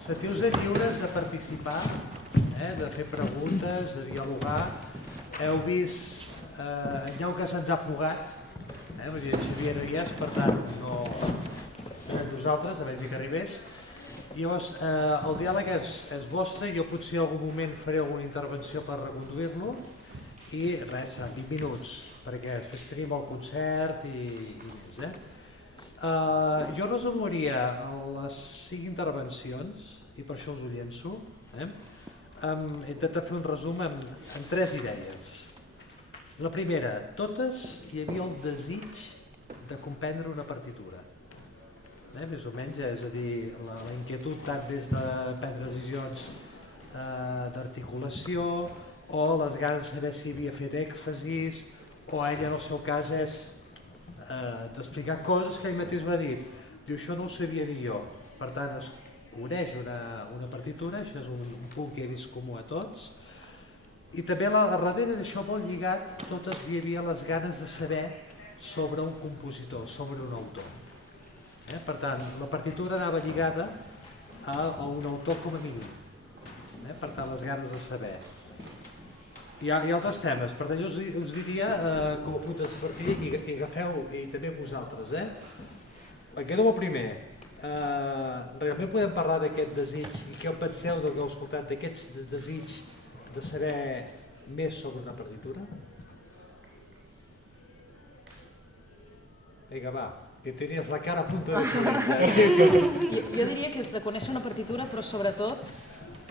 Sentiu-vos lliures de participar, de fer preguntes, de dialogar. Heu vist, hi ha un que se'ns ha fugat, perquè en Xavier no hi és, per tant no serem nosaltres, a més que arribés. Llavors, el diàleg és vostre, jo potser en algun moment faré alguna intervenció per reconduir-lo i res, seran 20 minuts, perquè després tenim el concert i més. Jo resumiria les 5 intervencions, i per això us ho llenço. He intentat fer un resum en 3 idees. La primera, totes hi havia el desig de comprendre una partitura. Més o menys, és a dir, la inquietud tant des de prendre decisions d'articulació o les ganes de saber si havia fet èmfasis o ella en el seu cas és d'explicar coses que ell mateix va dir. Diu, això no ho sabia dir jo. Per tant, es coneix una partitura, això és un punt que he vist comú a tots. I també a darrere d'això molt lligat, totes hi havia les ganes de saber sobre un compositor, sobre un autor. Per tant, la partitura anava lligada a un autor com a mínim. Per tant, les ganes de saber. Hi ha altres temes, per tant, jo us diria com a punt de partida i agafeu, i també vosaltres. Em quedo amb el primer. Realment podem parlar d'aquest desig i què penseu del que heu escoltat, d'aquest desig de saber més sobre una partitura? Vinga, va. Que tenies la cara a punto de saber. Jo diria que és de conèixer una partitura, però sobretot,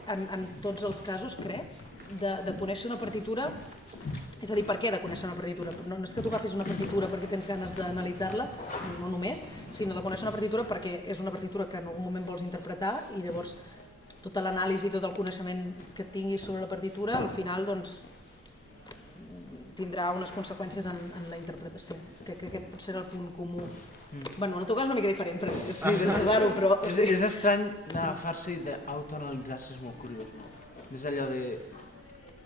en tots els casos, crec, de conèixer una partitura, és a dir, per què de conèixer una partitura? No és que tu agafis una partitura perquè tens ganes d'analitzar-la, no només, sinó de conèixer una partitura perquè és una partitura que en algun moment vols interpretar i llavors tota l'anàlisi, tot el coneixement que tinguis sobre la partitura, al final, doncs, tindrà unes conseqüències en la interpretació, que aquest pot ser el punt comú. Bueno, en el teu cas és una mica diferent, però és raro, però... És estrany d'agafar-se i d'autoanalitzar-se, és molt curiós. És allò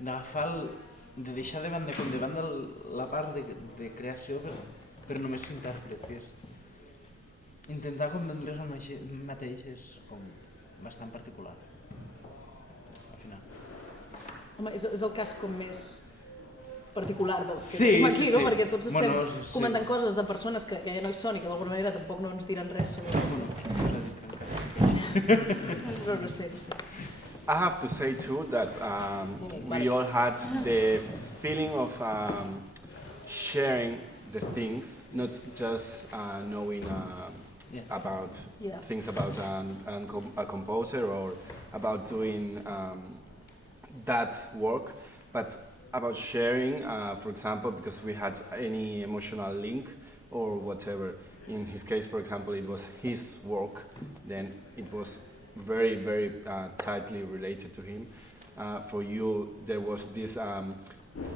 d'agafar, de deixar de banda la part de creació, però només s'interpretés. Intentar comprendre el mateix és bastant particular, al final. Home, és el cas com més particular dels que tenim aquí, no? Perquè tots estem comentant coses de persones que ja no hi són i que d'alguna manera tampoc no ens diran res sobre però no sé. I have to say too that we all had the feeling of sharing the things, not just knowing about things about a composer or about doing that work, but about sharing, for example, because we had any emotional link or whatever. In his case, for example, it was his work, then it was very, very tightly related to him. For you, there was this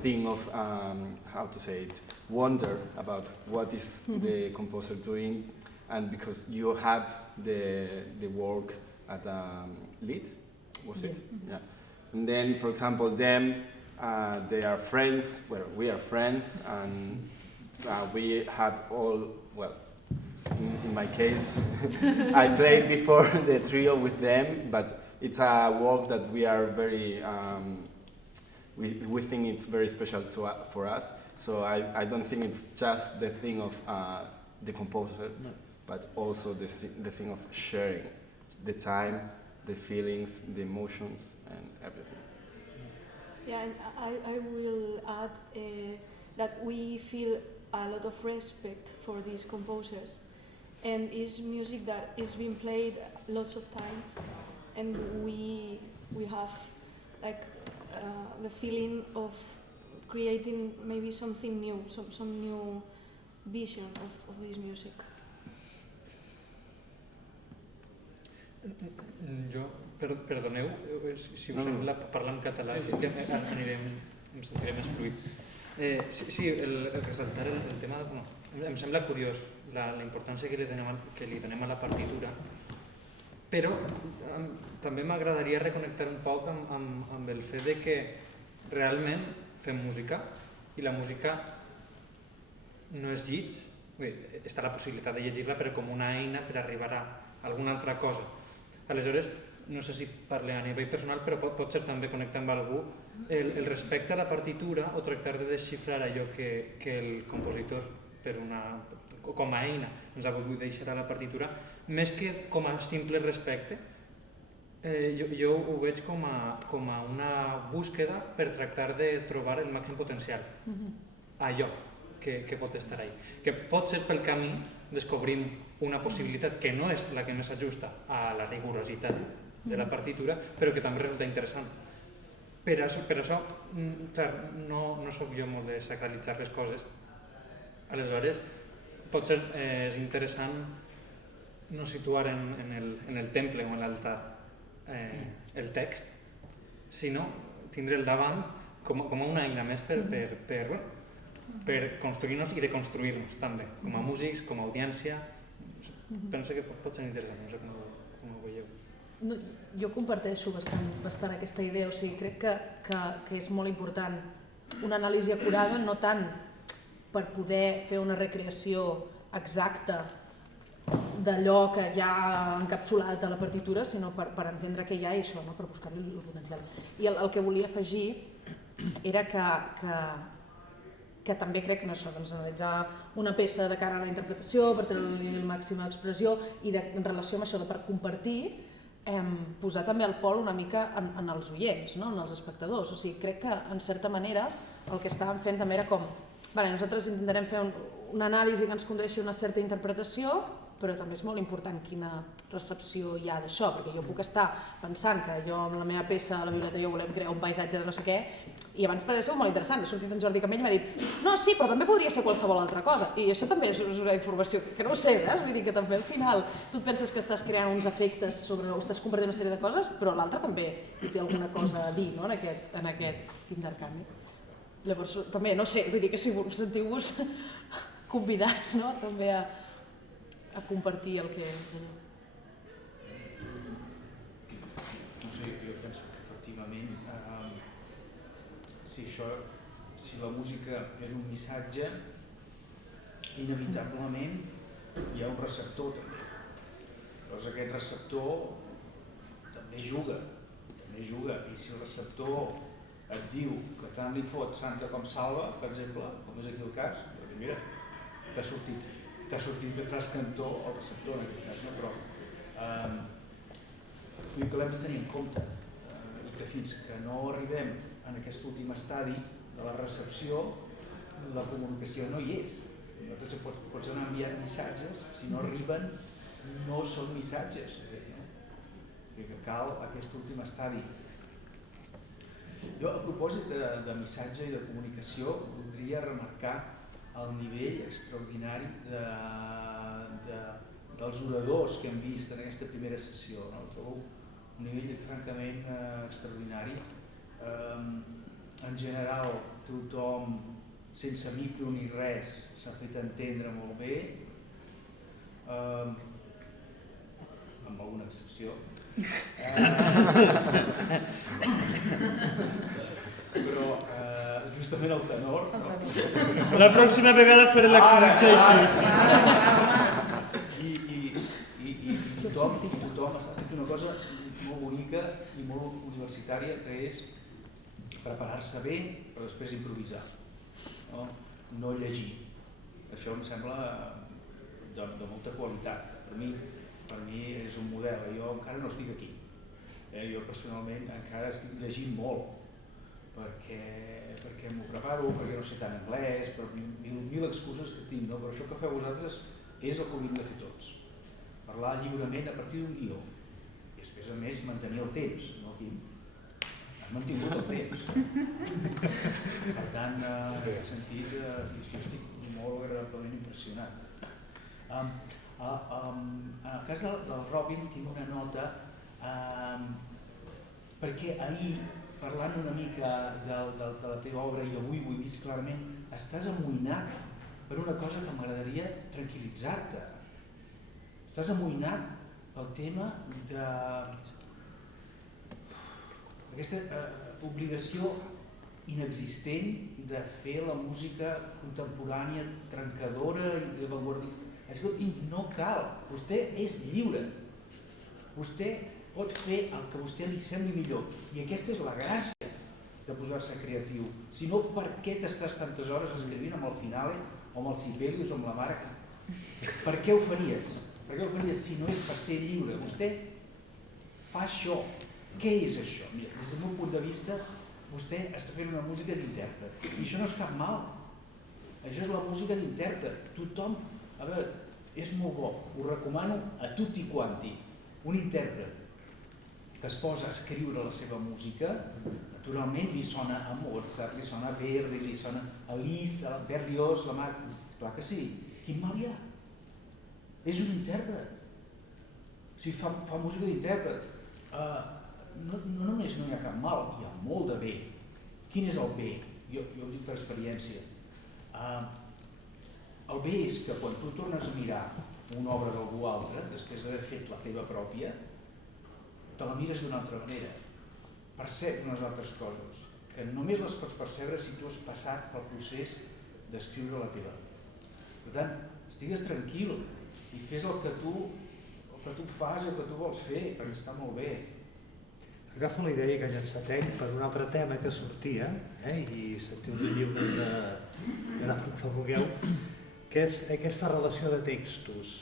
thing of, how to say it, wonder about what is the composer doing, and because you had the work at Lead, was it? Yeah. And then, for example, them, they are friends, well, we are friends, and we had all, well, in my case, I played before the trio with them, but it's a work that we are very, we think it's very special for us, so I don't think it's just the thing of the composer, but also the thing of sharing, the time, the feelings, the emotions, and everything. Yeah, and I will add that we feel a lot of respect for these composers, and it's music that is being played lots of times, and we have like the feeling of creating maybe something new, some new vision of this music. Jo, perdoneu, si us sembla parlar en català, que em sentiré més fluid. Sí, el ressaltar el tema, em sembla curiós la importància que li donem a la partitura, però també m'agradaria reconnectar un poc amb el fet de que realment fem música i la música no és lleig, està la possibilitat de llegir-la però com una eina per arribar a alguna altra cosa. Aleshores, no sé si parle a nivell personal, però pot ser també connectar amb algú, el respecte a la partitura o tractar de desxifrar allò que el compositor com a eina ens ha volgut deixar a la partitura, més que com a simple respecte, jo ho veig com a una búsqueda per tractar de trobar el màxim potencial, allò que pot estar ahí. Que pot ser pel camí descobrim una possibilitat que no és la que més s'ajusta a la rigorositat de la partitura, però que també resulta interessant. Per això, clar, no soc jo molt de sacralitzar les coses, aleshores potser és interessant no situar en el temple o en l'altar el text, sinó tindre el davant com una eina més per construir-nos i deconstruir-nos també, com a músics, com a audiència. Penso que pot ser interessant, no sé com ho veieu. Jo comparteixo bastant aquesta idea, o sigui, crec que és molt important una anàlisi acurada, no tant per poder fer una recreació exacta d'allò que ja ha encapsulat a la partitura, sinó per entendre què hi ha i això, per buscar-li el potencial. I el que volia afegir era que també crec que això, analitzar una peça de cara a la interpretació per treure-li la màxima expressió i en relació amb això de per compartir, posar també el pol una mica en els oients, en els espectadors. O sigui, crec que en certa manera el que estàvem fent també era com nosaltres intentarem fer una anàlisi que ens condueixi a una certa interpretació, però també és molt important quina recepció hi ha d'això, perquè jo puc estar pensant que jo amb la meva peça a la biblioteca jo volem crear un paisatge de no sé què, i abans per això molt interessant, he sortit en Jordi Camell i m'ha dit no, sí, però també podria ser qualsevol altra cosa, i això també és una informació que no ho sé, vull dir que també al final tu et penses que estàs creant uns efectes sobre, o estàs compartint una sèrie de coses, però l'altre també hi té alguna cosa a dir en aquest intercanvi. Llavors, també, no sé, vull dir que si sentiu-vos convidats també a compartir el que... No sé, jo penso que efectivament si la música és un missatge, inevitablement hi ha un receptor també. Llavors aquest receptor també juga, i si el receptor et diu que tant li fot Santa com Salva, per exemple, com és aquí el cas, doncs mira, t'ha sortit de trascantó el receptor en aquest cas, però vull que l'hem de tenir en compte i que fins que no arribem en aquest últim estadi de la recepció, la comunicació no hi és. Nosaltres pots anar enviant missatges, si no arriben no són missatges, que cal aquest últim estadi. Jo, a propòsit de missatge i de comunicació, voldria remarcar el nivell extraordinari dels oradors que hem vist en aquesta primera sessió. Trobo un nivell francament extraordinari. En general, tothom, sense micro ni res, s'ha fet entendre molt bé, amb alguna excepció. Però justament el tenor... La pròxima vegada faré l'exposició així. I tothom ha fet una cosa molt bonica i molt universitària, que és preparar-se bé però després improvisar, no llegir. Això em sembla de molta qualitat. Per mi és un model. Jo encara no estic aquí. Jo personalment encara estic llegint molt perquè m'ho preparo, perquè no sé tant anglès, per mil excuses que tinc, però això que feu vosaltres és el que hauríem de fer tots. Parlar lliurement a partir d'un guió. I després, a més, mantenir el temps. Has mantingut el temps. Per tant, en aquest sentit, jo estic molt agradablement impressionat. En el cas del Robin tinc una nota perquè ahir, parlant una mica de la teva obra, i avui ho he vist clarament, estàs amoïnat per una cosa que m'agradaria tranquil·litzar-te. Estàs amoïnat pel tema d'aquesta obligació inexistent de fer la música contemporània trencadora i avantguardista. Escolti, no cal. Vostè és lliure. Vostè pot fer el que a vostè li sembli millor. I aquesta és la gràcia de posar-se creatiu. Si no, per què t'estàs tantes hores escrivint amb el finale, o amb el Sibelius, o amb la mare? Per què ho faries? Per què ho faries si no és per ser lliure? Vostè fa això. Què és això? Mira, des del meu punt de vista, vostè està fent una música d'intèrpret. I això no és cap mal. Això és la música d'intèrpret. Tothom, a veure, és molt bo. Ho recomano a tutti quanti. Un intèrpret que es posa a escriure la seva música, naturalment li sona a Mozart, li sona a Verdi, li sona a Liszt, a Berlioz, la Mar... Clar que sí. Quin mal hi ha? És un intèrpret. O sigui, fa música d'intèrpret. No només no hi ha cap mal, hi ha molt de bé. Quin és el bé? Jo ho dic per experiència. El bé és que quan tu tornes a mirar una obra d'algú altre, després d'haver fet la teva pròpia, te la mires d'una altra manera, perceps unes altres coses, que només les pots percebre si tu has passat pel procés d'escriure la teva. Per tant, estigues tranquil i fes el que tu fas i el que tu vols fer, perquè està molt bé. Agafo la idea que llançatem per un altre tema que sortia, i sentiu-vos lliures d'anar per tot vulgueu, que és aquesta relació de textos.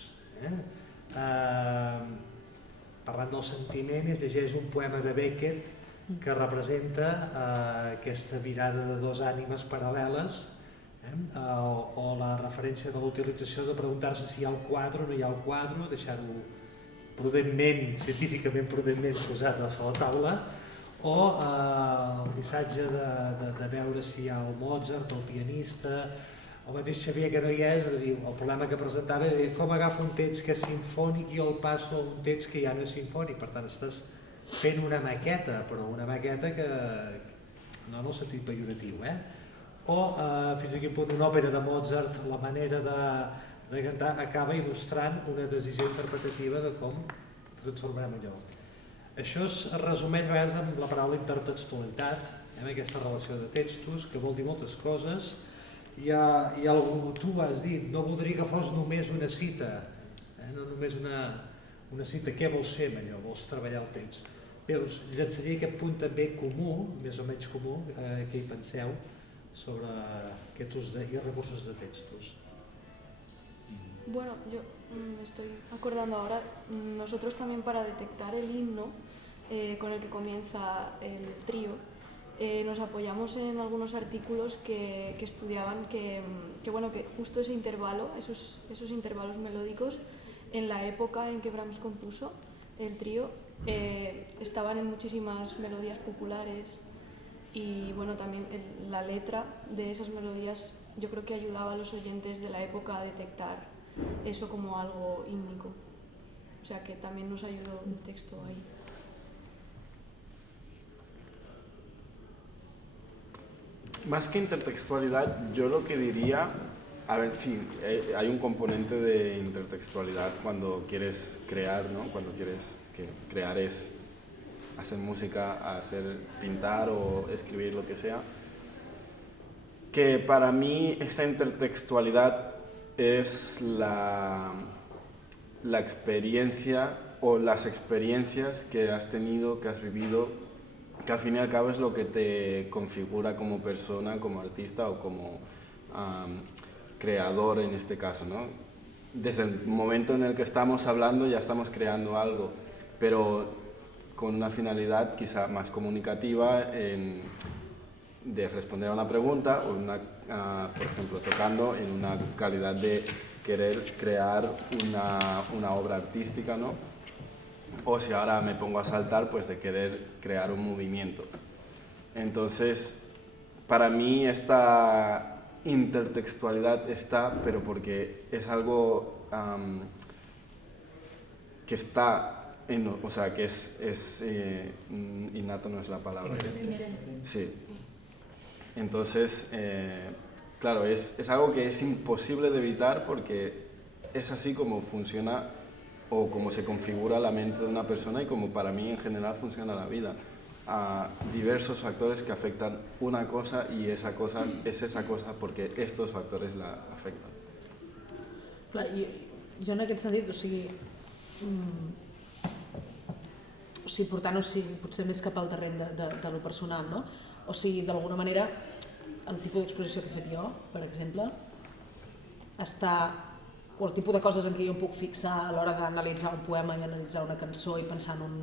Parlant del sentiment, es llegeix un poema de Bäcker que representa aquesta mirada de dos ànimes paral·leles, o la referència de l'utilització de preguntar-se si hi ha el quadre o no hi ha el quadre, deixar-ho prudentment, científicament prudentment posat a la taula, o el missatge de veure si hi ha el Mozart, el pianista, el mateix Xavier que no hi és, el problema que presentava era com agafo un text que és sinfònic i el passo a un text que ja no és sinfònic. Per tant, estàs fent una maqueta, però una maqueta que no en el sentit pejoratiu. O fins a quin punt una òpera de Mozart, la manera de cantar, acaba il·lustrant una decisió interpretativa de com transformarem allò. Això es resumeix a vegades amb la paraula intertextualitat, amb aquesta relació de textos que vol dir moltes coses. I tu has dit, no voldria que fos només una cita, no només una cita. Què vols fer amb allò? Vols treballar el text? Bé, us llançaria aquest punt també comú, més o menys comú, que hi penseu sobre aquest ús i recursos de textos. Bueno, yo me estoy acordando ahora, nosotros también para detectar el himno con el que comienza el trío, nos apoyamos en algunos artículos que estudiaban que justo ese intervalo, esos intervalos melódicos, en la época en que Brahms compuso el trío, estaban en muchísimas melodías populares y bueno, también la letra de esas melodías yo creo que ayudaba a los oyentes de la época a detectar eso como algo hímnico. O sea que también nos ayudó el texto ahí. Más que intertextualidad, yo lo que diría, a ver, sí, hay un componente de intertextualidad cuando quieres crear, ¿no? Cuando quieres crear es hacer música, pintar o escribir lo que sea. Que para mí esta intertextualidad es la experiencia o las experiencias que has tenido, que has vivido, que al fin y al cabo es lo que te configura como persona, como artista o como creador en este caso, ¿no? Desde el momento en el que estamos hablando ya estamos creando algo, pero con una finalidad quizá más comunicativa de responder a una pregunta o por ejemplo tocando en una calidad de querer crear una obra artística, ¿no? O si ahora me pongo a saltar, pues de querer crear un movimiento. Entonces, para mí esta intertextualidad está, pero porque es algo que está, o sea, que es innato, no es la palabra. Sí. Entonces, claro, es algo que es imposible de evitar porque es así como funciona o como se configura la mente de una persona y como para mí en general funciona la vida. A diversos factores que afectan una cosa y esa cosa es esa cosa porque estos factores la afectan. Clar, jo en aquest sentit, o sigui, o sigui, portant-ho potser més cap al terreny de lo personal, no? O sigui, d'alguna manera, el tipus d'exposició que he fet jo, per exemple, o el tipus de coses en què jo em puc fixar a l'hora d'analitzar un poema i analitzar una cançó i pensar en un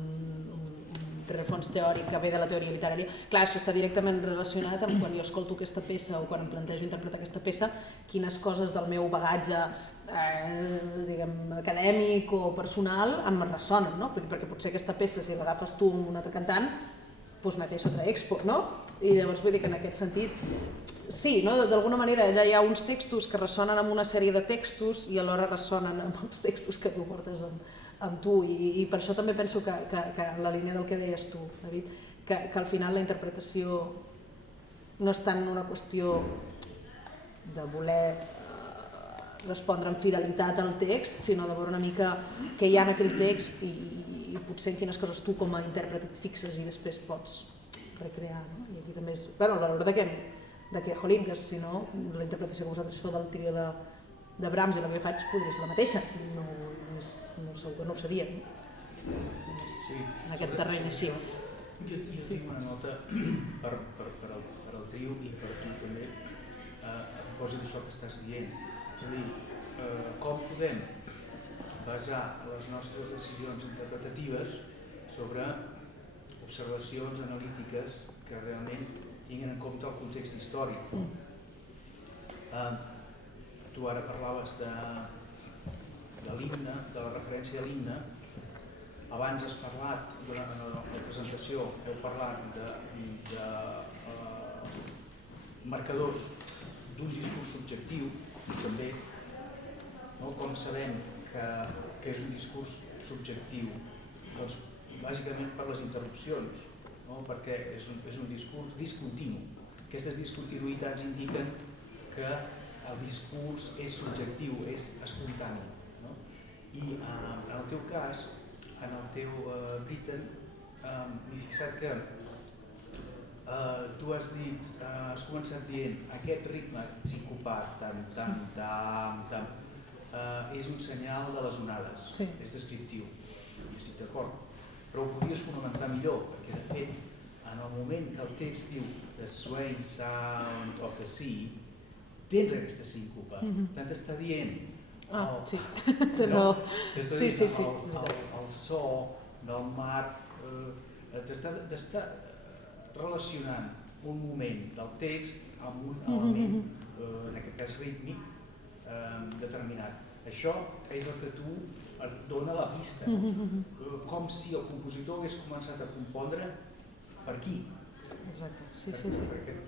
rerefons teòric que ve de la teoria literària. Clar, això està directament relacionat amb quan jo escolto aquesta peça o quan em plantejo interpretar aquesta peça, quines coses del meu bagatge acadèmic o personal em ressonen, no? Perquè potser aquesta peça, si l'agafes tu amb un altre cantant, doncs mateix otra expo, no? I llavors vull dir que en aquest sentit, sí, d'alguna manera allà hi ha uns textos que ressonen amb una sèrie de textos i alhora ressonen amb els textos que tu portes amb tu, i per això també penso que la línia del que deies tu, David, que al final la interpretació no és tant una qüestió de voler respondre amb fidelitat al text, sinó de veure una mica què hi ha en aquell text i potser en quines coses tu com a intèrpret et fixes i després pots recrear, no? I aquí també és, bueno, a l'hora de que, jolín, que si no, la interpretació que vosaltres feu del trio de Brahms i la que jo faig podria ser la mateixa, no segur que no ho seria, no? En aquest terreny així. Jo tinc una nota per al trio i per tu també, a propòsit d'això que estàs dient. És a dir, com podem basar les nostres decisions interpretatives sobre observacions analítiques que realment tinguin en compte el context històric. Tu ara parlaves de l'himne, de la referència a l'himne. Abans has parlat, durant la presentació, heu parlat de marcadors d'un discurs subjectiu, també, com sabem que és un discurs subjectiu? Doncs bàsicament per les interrupcions, perquè és un discurs discontinu. Aquestes discontinuïtats indiquen que el discurs és subjectiu, és espontani. I en el teu cas, en el teu Britten, m'he fixat que tu has començat dient aquest ritme sincopat, tam, és un senyal de les onades, és descriptiu, i estic d'acord, però ho podries fonamentar millor, perquè de fet, en el moment que el text diu the swaying sound of the sea, tens aquesta síncopa, tant t'està dient el so del mar, t'està relacionant un moment del text amb un element, en aquest cas rítmic, determinat. Això és el que tu et dona la pista, com si el compositor hagués començat a compondre per aquí. Exacte, sí. Per aquest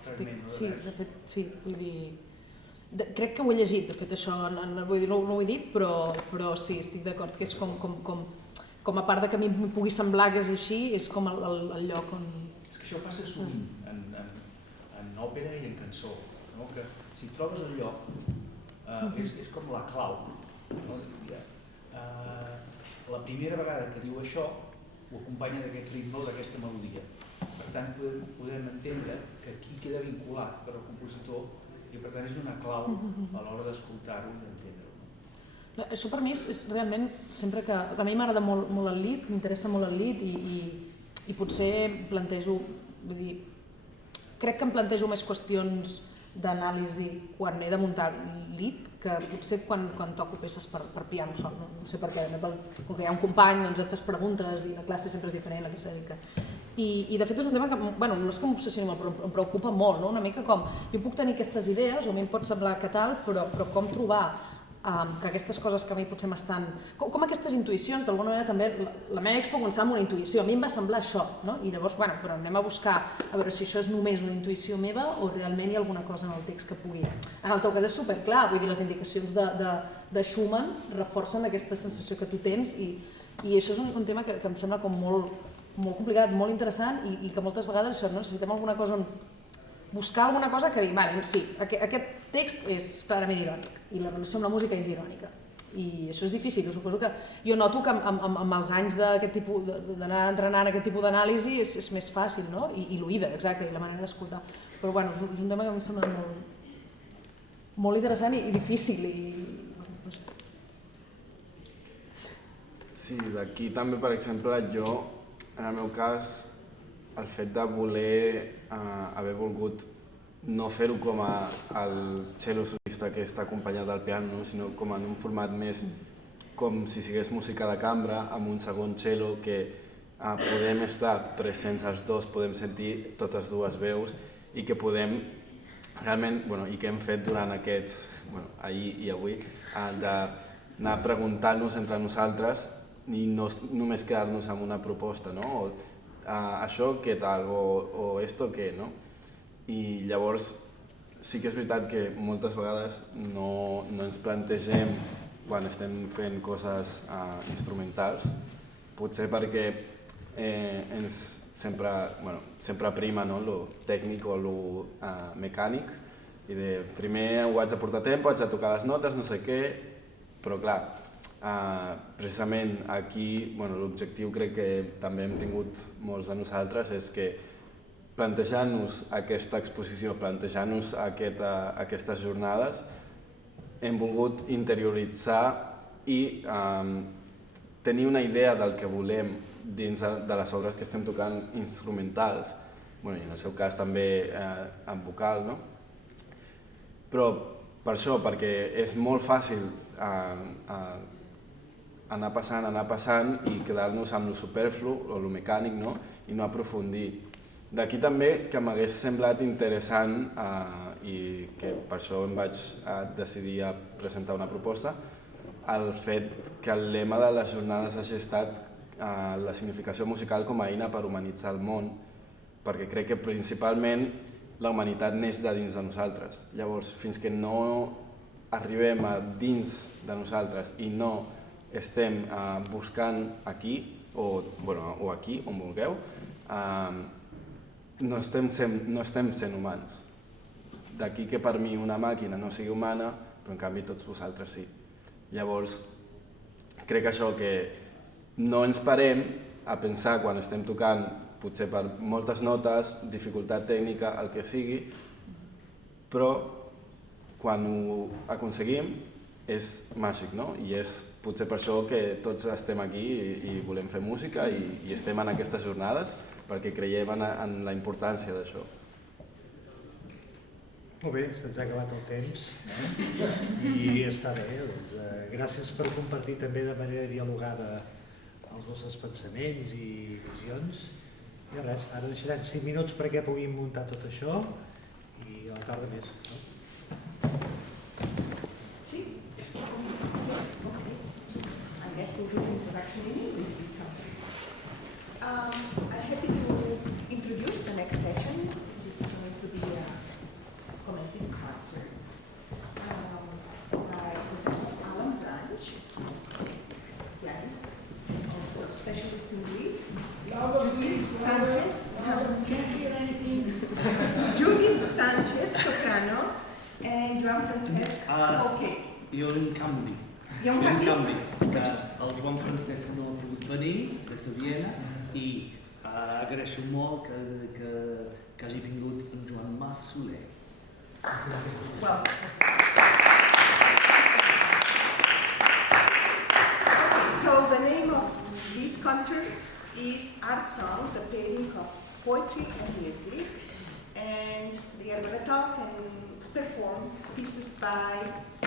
fragment. Sí, de fet, sí, vull dir... Crec que ho he llegit, de fet, això, no ho he dit, però sí, estic d'acord que és com a part de que a mi em pugui semblar que és així, és com el lloc on... És que això passa sovint en òpera i en cançó, que si trobes el lloc és com la clau. La primera vegada que diu això ho acompanya d'aquest ritme o d'aquesta melodia. Per tant, podem entendre que aquí queda vinculat per al compositor i per tant és una clau a l'hora d'escoltar-ho i d'entendre-ho. Això per mi és realment, sempre que... A mi m'agrada molt el lit, m'interessa molt el lit i potser plantejo, vull dir, crec que em plantejo més qüestions d'anàlisi quan he de muntar lit que potser quan toco peces per piano sol, no sé per què, com que hi ha un company doncs et fas preguntes i la classe sempre és diferent, la classe i de fet és un tema que, bueno, no és que m'obsessioni molt, però em preocupa molt, no? Una mica com, jo puc tenir aquestes idees o a mi em pot semblar que tal, però com trobar que aquestes coses que a mi potser m'estan... Com aquestes intuïcions, d'alguna manera també, la meva expo començava amb una intuïció, a mi em va semblar això, no? I llavors, bueno, però anem a buscar a veure si això és només una intuïció meva o realment hi ha alguna cosa en el text que pugui... En el teu cas és superclar, vull dir, les indicacions de Schumann reforcen aquesta sensació que tu tens i això és un tema que em sembla com molt complicat, molt interessant i que moltes vegades això, necessitem alguna cosa on buscar alguna cosa que digui, vale, sí, aquest text és clarament irònic i la relació amb la música és irònica i això és difícil, suposo que jo noto que amb els anys d'aquest tipus d'anar entrenant aquest tipus d'anàlisi és més fàcil, no? I l'oïda, exacte, i la manera d'escoltar, però bueno, és un tema que em sembla molt interessant i difícil i... Sí, d'aquí també, per exemple, jo, en el meu cas, el fet de voler haver volgut no fer-ho com el cello solista que està acompanyat del piano, sinó com en un format més com si sigués música de cambra, amb un segon cello que podem estar presents els dos, podem sentir totes dues veus i que podem realment, i que hem fet durant aquests, ahir i avui, d'anar preguntant-nos entre nosaltres i no només quedar-nos amb una proposta, no? Això què tal, o esto què, no? I llavors sí que és veritat que moltes vegades no ens plantegem quan estem fent coses instrumentals, potser perquè sempre prima lo tècnic o lo mecànic i de primer ho haig de portar a temps, haig de tocar les notes, no sé què, però clar, precisament aquí l'objectiu crec que també hem tingut molts de nosaltres és que plantejant-nos aquesta exposició, plantejant-nos aquestes jornades, hem volgut interioritzar i tenir una idea del que volem dins de les obres que estem tocant instrumentals, i en el seu cas també en vocal, no? Però per això, perquè és molt fàcil anar passant i quedar-nos amb lo superflu o lo mecànic, no? I no aprofundir. D'aquí també que m'hagués semblat interessant i que per això em vaig decidir a presentar una proposta, el fet que el lema de les jornades hagi estat la significació musical com a eina per humanitzar el món, perquè crec que principalment la humanitat neix de dins de nosaltres. Llavors, fins que no arribem a dins de nosaltres i no estem buscant aquí, o aquí, on vulgueu, no estem sent humans. D'aquí que per mi una màquina no sigui humana, però en canvi tots vosaltres sí. Llavors, crec que això que no ens parem a pensar quan estem tocant, potser per moltes notes, dificultat tècnica, el que sigui, però quan ho aconseguim és màgic, no? I és potser per això que tots estem aquí i volem fer música i estem en aquestes jornades, perquè creiem en la importància d'això. Molt bé, se'ns ha acabat el temps i està bé. Gràcies per compartir també de manera dialogada els vostres pensaments i visions. I res, ara deixarem 5 minuts perquè puguin muntar tot això i a la tarda més. Sí? Yes. Okay. I get to do the introduction in English this time. I'm happy to introduce the next session, which is going to be a commenting concert by Professor pianist, also specialist in Greek. Judith Sanchez. Can't hear anything. Judith Sanchez, soprano, and Joan Francesc. Okay. Io in canvi. El Joan Francesc no ha pogut venir des de Viena i agraeixo molt que hagi vingut en Joan Mas Soler. Well. So the name of this concert is Art Song, the pairing of poetry and music, and they are going to talk and perform pieces by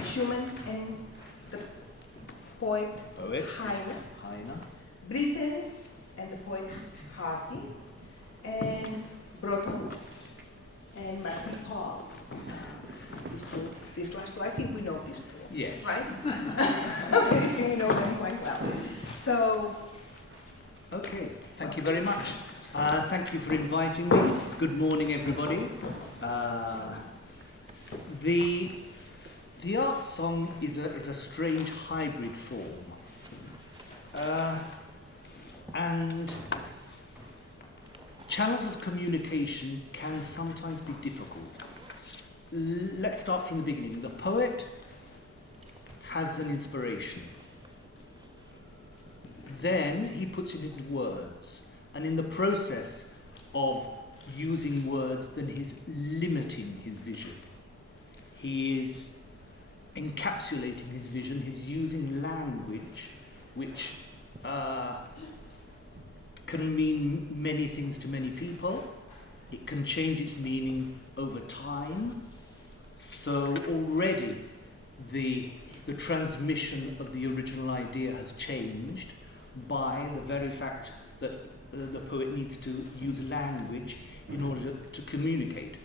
Schumann and the poet Heine, Britten and the poet Hardy, and Brotons and Martin Paul. These last two, I think we know these two. Yes. Right? Okay, we know them quite well. So. Okay, thank you very much. Thank you for inviting me. Good morning, everybody. The art song is a strange hybrid form. And channels of communication can sometimes be difficult. Let's start from the beginning. The poet has an inspiration. Then he puts it into words. And in the process of using words, then he's limiting his vision. He is encapsulating his vision. He's using language which can mean many things to many people. It can change its meaning over time. So already the transmission of the original idea has changed by the very fact that the poet needs to use language in order to communicate.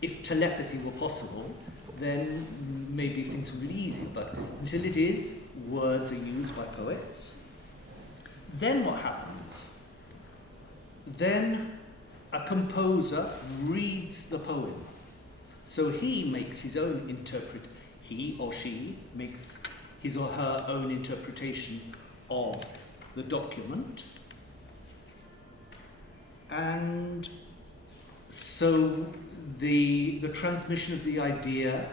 If telepathy were possible, then maybe things would be easy, but until it is, words are used by poets. Then what happens? Then a composer reads the poem. So he makes his own he or she makes his or her own interpretation of the document. And so the transmission of the idea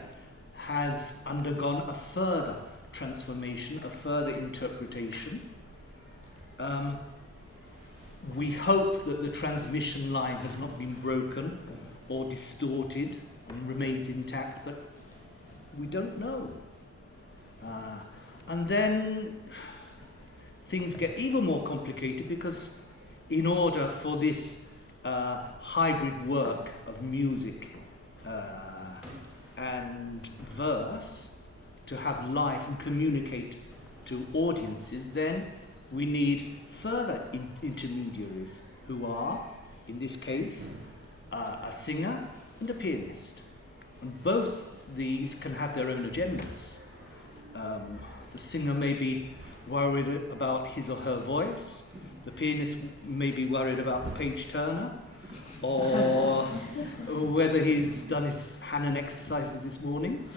has undergone a further transformation, a further interpretation. We hope that the transmission line has not been broken or distorted and remains intact, but we don't know. And then things get even more complicated, because in order for this hybrid work of music and verse to have life and communicate to audiences, then we need further intermediaries who are, in this case, a singer and a pianist. And both these can have their own agendas. The singer may be worried about his or her voice, the pianist may be worried about the page turner, or whether he's done his Hanon exercises this morning.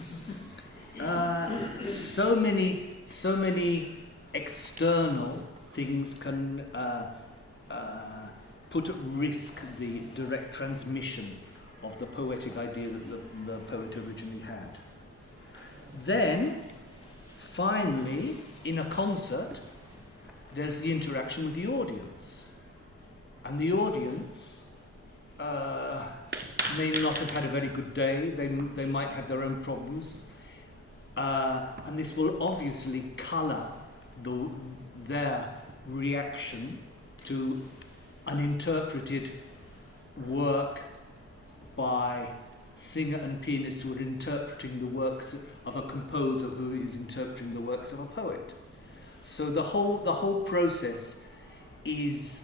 So many external things can put at risk the direct transmission of the poetic idea that the poet originally had. Then, finally, in a concert, there's the interaction with the audience. And the audience may not have had a very good day, they might have their own problems, and this will obviously colour their reaction to an interpreted work by singer and pianist who are interpreting the works of a composer who is interpreting the works of a poet. So the whole process is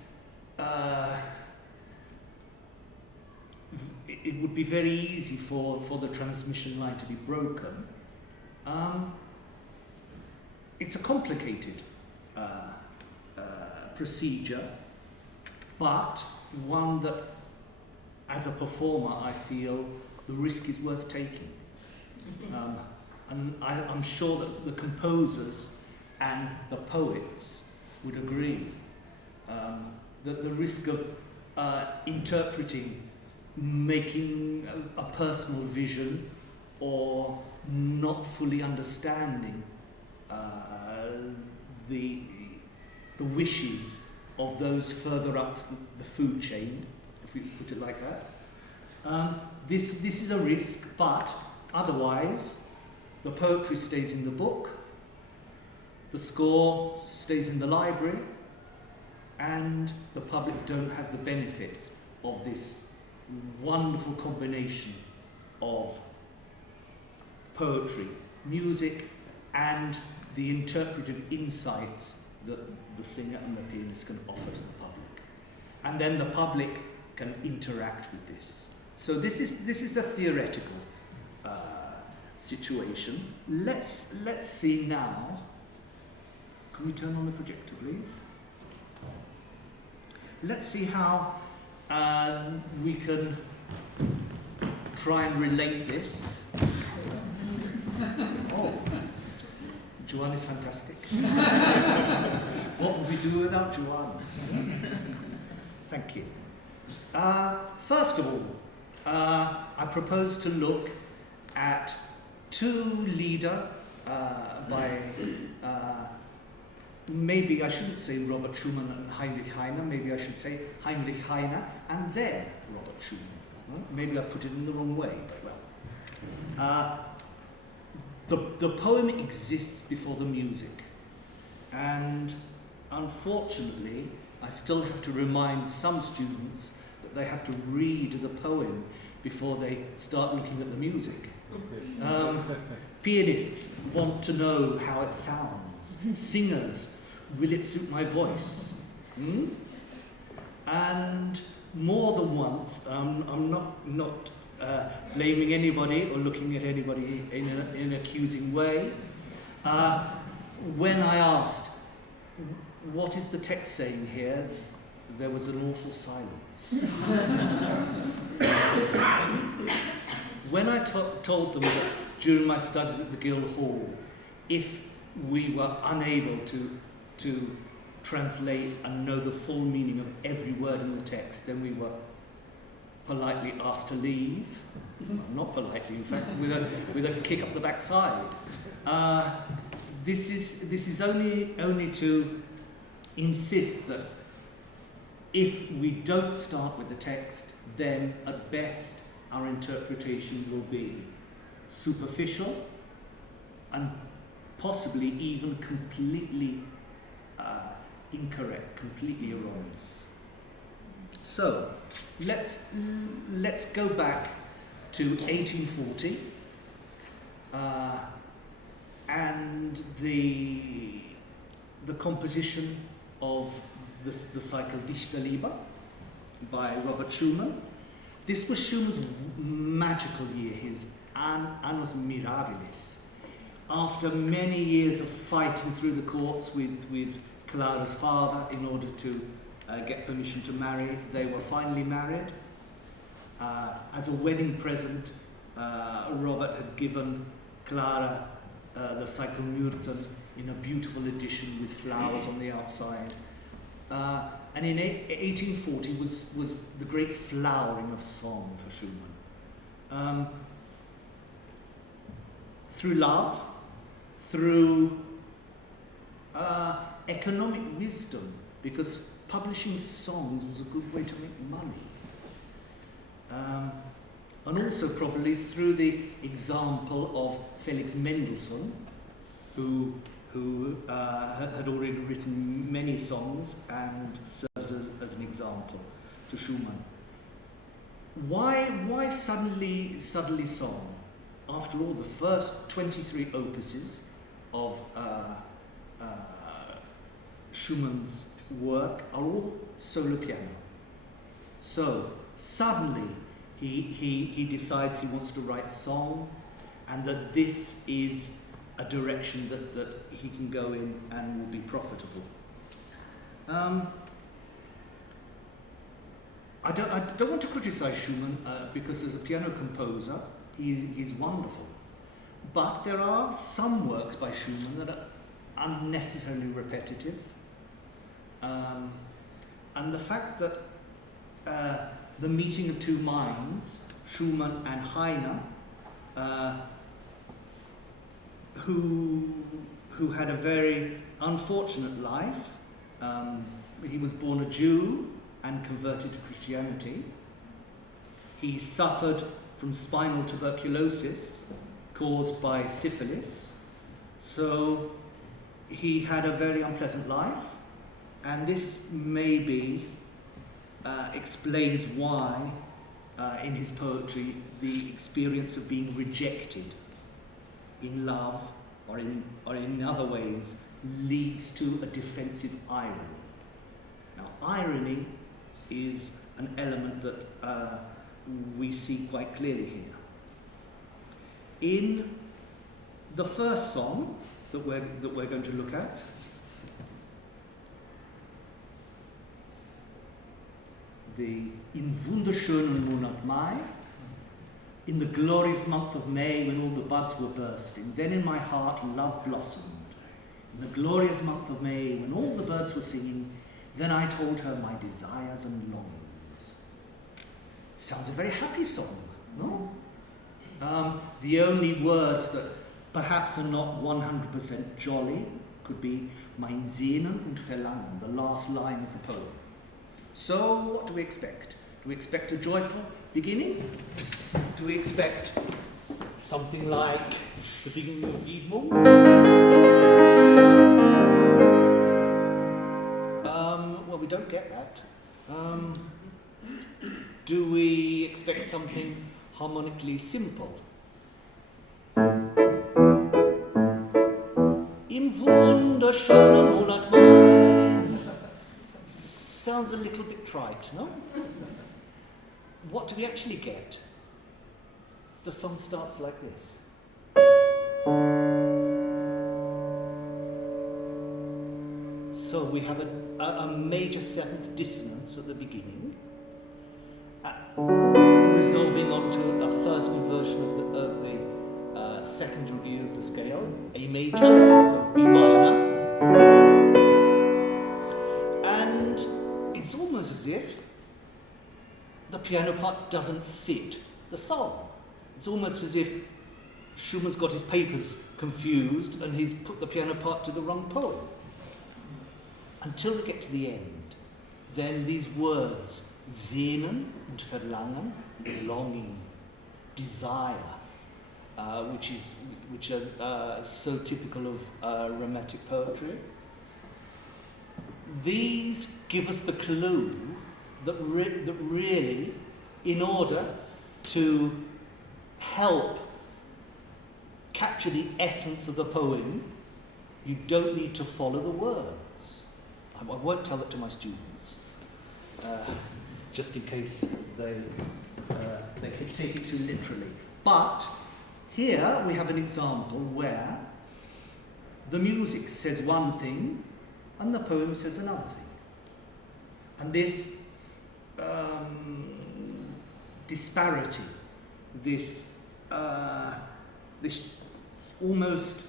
it would be very easy for the transmission line to be broken. It's a complicated procedure, but one that, as a performer, I feel the risk is worth taking. And I'm sure that the composers and the poets would agree that the risk of interpreting, making a personal vision, or not fully understanding the wishes of those further up the food chain, if we put it like that. This is a risk, but otherwise the poetry stays in the book, the score stays in the library, and the public don't have the benefit of this wonderful combination of poetry, music, and the interpretive insights that the singer and the pianist can offer to the public. And then the public can interact with this. So this is the theoretical situation. Let's see now. Can we turn on the projector, please? Let's see how we can try and relate this. Oh, Joan is fantastic. What would we do without Joan? Thank you. First of all, I propose to look at two lieder by, maybe I shouldn't say Robert Schumann and Heinrich Heine, maybe I should say Heinrich Heine and then Robert Schumann. Maybe I put it in the wrong way, but well. The poem exists before the music, and unfortunately, I still have to remind some students that they have to read the poem before they start looking at the music. Pianists want to know how it sounds. Singers, will it suit my voice? And more than once, I'm not blaming anybody or looking at anybody in an accusing way. When I asked, what is the text saying here? There was an awful silence. When I told them that during my studies at the Guildhall, if we were unable to translate and know the full meaning of every word in the text, then we were politely asked to leave. Well, not politely, in fact, with a kick up the backside. This is only to insist that if we don't start with the text, then at best our interpretation will be superficial and possibly even completely incorrect, completely erroneous. So let's go back to 1840 and the composition of the cycle Dichterliebe by Robert Schumann. This was Schumann's magical year, his annus mirabilis. After many years of fighting through the courts with Clara's father in order to get permission to marry, they were finally married. As a wedding present, Robert had given Clara the cycle Myrten in a beautiful edition with flowers on the outside. And in 1840 was the great flowering of song for Schumann. Through love, through economic wisdom, because publishing songs was a good way to make money. And also probably through the example of Felix Mendelssohn, who had already written many songs and served as an example to Schumann. Why suddenly song? After all, the first 23 opuses of Schumann's work are all solo piano. So suddenly he decides he wants to write song, and that this is a direction that he can go in and will be profitable. I don't want to criticize Schumann because as a piano composer, he's wonderful. But there are some works by Schumann that are unnecessarily repetitive. And the fact that the meeting of two minds, Schumann and Heine, who had a very unfortunate life. He was born a Jew and converted to Christianity. He suffered from spinal tuberculosis caused by syphilis. So he had a very unpleasant life, and this maybe explains why in his poetry the experience of being rejected in love or in other ways leads to a defensive irony. Now, irony is an element that we see quite clearly here. In the first song that we're going to look at, the In wunderschönen Monat Mai, in the glorious month of May when all the buds were bursting, then in my heart love blossomed. In the glorious month of May when all the birds were singing, then I told her my desires and longings. Sounds a very happy song, no? The only words that perhaps are not 100% jolly could be mein Sehnen und Verlangen, the last line of the poem. So what do we expect? Do we expect a joyful beginning? Do we expect something like the beginning of Widmung? at, do we expect something harmonically simple? Im wunderschönen Monat Mai. Sounds a little bit trite, no? What do we actually get? The song starts like this. So we have a major seventh dissonance at the beginning, resolving onto a first inversion of the second degree of the scale, A major, so B minor. And it's almost as if the piano part doesn't fit the song. It's almost as if Schumann's got his papers confused and he's put the piano part to the wrong poem. Until we get to the end, then these words, sehnen und verlangen, longing, desire, which are so typical of romantic poetry. These give us the clue that really, in order to help capture the essence of the poem, you don't need to follow the words. I won't tell that to my students, just in case they can take it too literally. But here we have an example where the music says one thing and the poem says another thing. And this disparity, this almost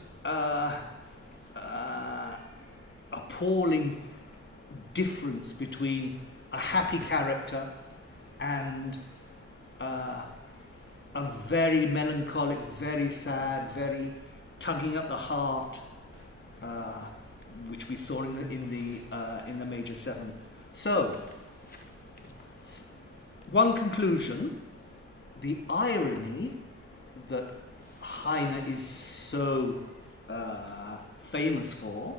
appalling difference between a happy character and a very melancholic, very sad, very tugging at the heart, which we saw in the major seventh. So, one conclusion: the irony that Heine is so famous for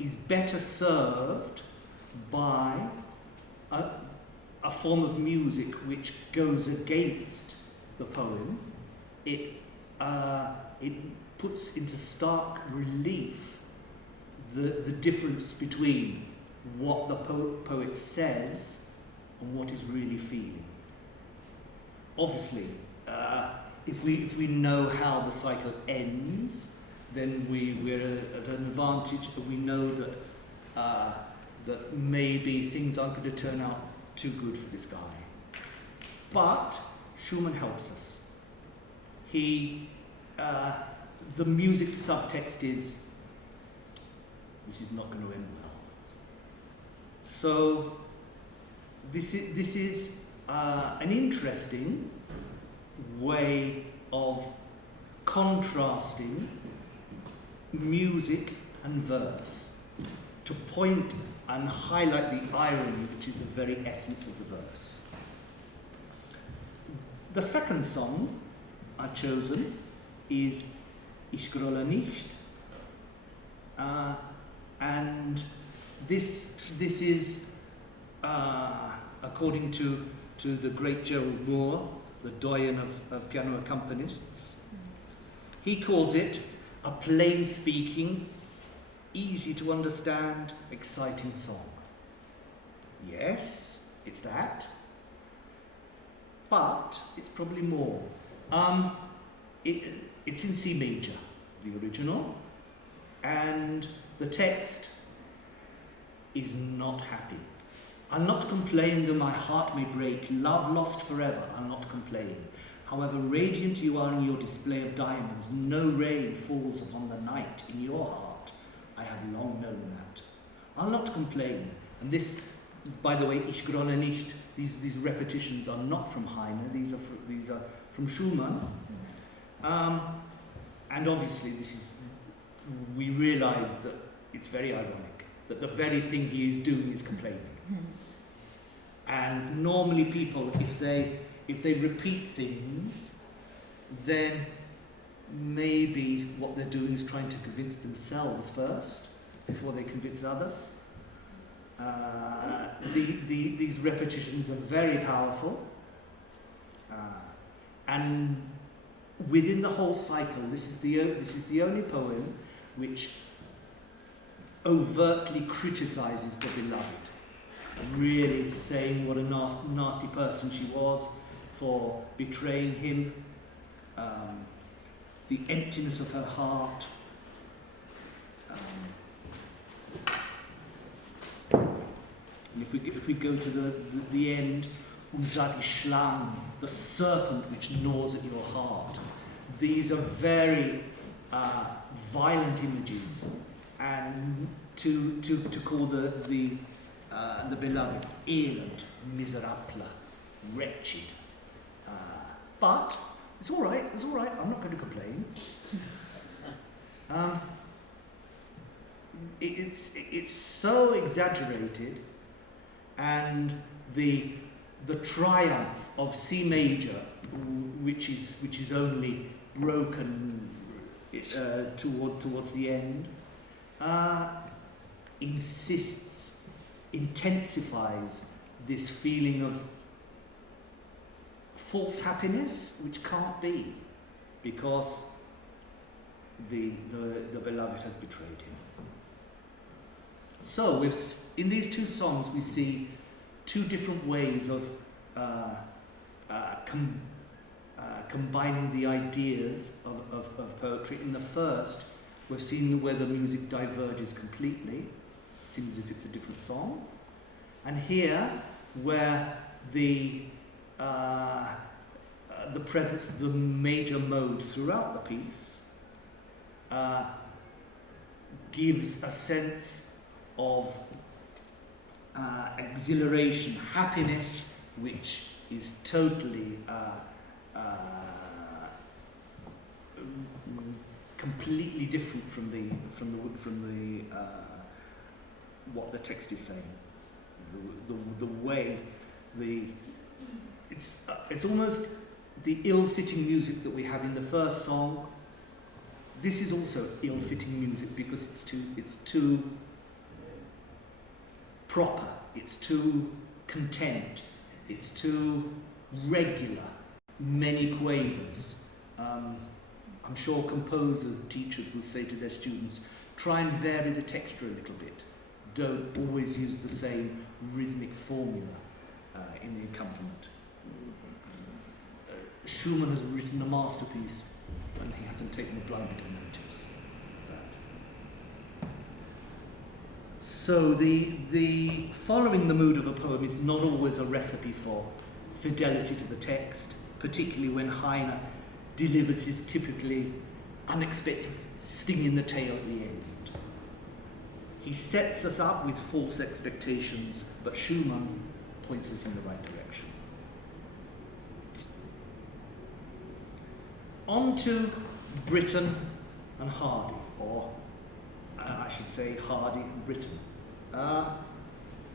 is better served by a form of music which goes against the poem. It puts into stark relief the difference between what the poet says and what is really feeling. Obviously, if we know how the cycle ends, then we're at an advantage. We know that maybe things aren't going to turn out too good for this guy. But Schumann helps us. The music subtext is, this is not going to end well. So this is an interesting way of contrasting music and verse to point and highlight the irony, which is the very essence of the verse. The second song I've chosen is Ich grolle nicht, and this is according to the great Gerald Moore, the doyen of piano accompanists. He calls it a plain-speaking, easy to understand, exciting song. Yes, it's that, but it's probably more. It's in C major, the original, and the text is not happy. I'll not complain though my heart may break, love lost forever, I'll not complain. However radiant you are in your display of diamonds, no ray falls upon the night in your heart. I have long known that. I'll not complain. And this, by the way, Ich grolle nicht, these repetitions are not from Heine, these are from Schumann. And obviously we realise that it's very ironic, that the very thing he is doing is complaining. And normally people, if they repeat things, then maybe what they're doing is trying to convince themselves first, before they convince others. These repetitions are very powerful, and within the whole cycle, this is the only poem which overtly criticizes the beloved, really saying what a nasty person she was for betraying him, the emptiness of her heart. And if we go to the end, Uzadi Schlang, the serpent which gnaws at your heart. These are very violent images, and to call the beloved elend, miserable, wretched. But it's all right. I'm not going to complain. It's so exaggerated, and the triumph of C major, which is only broken towards the end, intensifies this feeling of false happiness, which can't be, because the beloved has betrayed him. So, in these two songs, we see two different ways of combining the ideas of poetry. In the first, we've seen where the music diverges completely. It seems as if it's a different song. And here, where the presence of the major mode throughout the piece gives a sense of exhilaration, happiness, which is totally completely different from the what the text is saying. The way it's almost the ill-fitting music that we have in the first song. This is also ill-fitting music because it's too proper, it's too content, it's too regular, many quavers. I'm sure composers, teachers will say to their students, try and vary the texture a little bit. Don't always use the same rhythmic formula in the accompaniment. Schumann has written a masterpiece and he hasn't taken the blind notice of that. So the following the mood of a poem is not always a recipe for fidelity to the text, particularly when Heine delivers his typically unexpected sting in the tail at the end. He sets us up with false expectations, but Schumann points us in the right direction. On to Britain and Hardy, or I should say Hardy and Britten.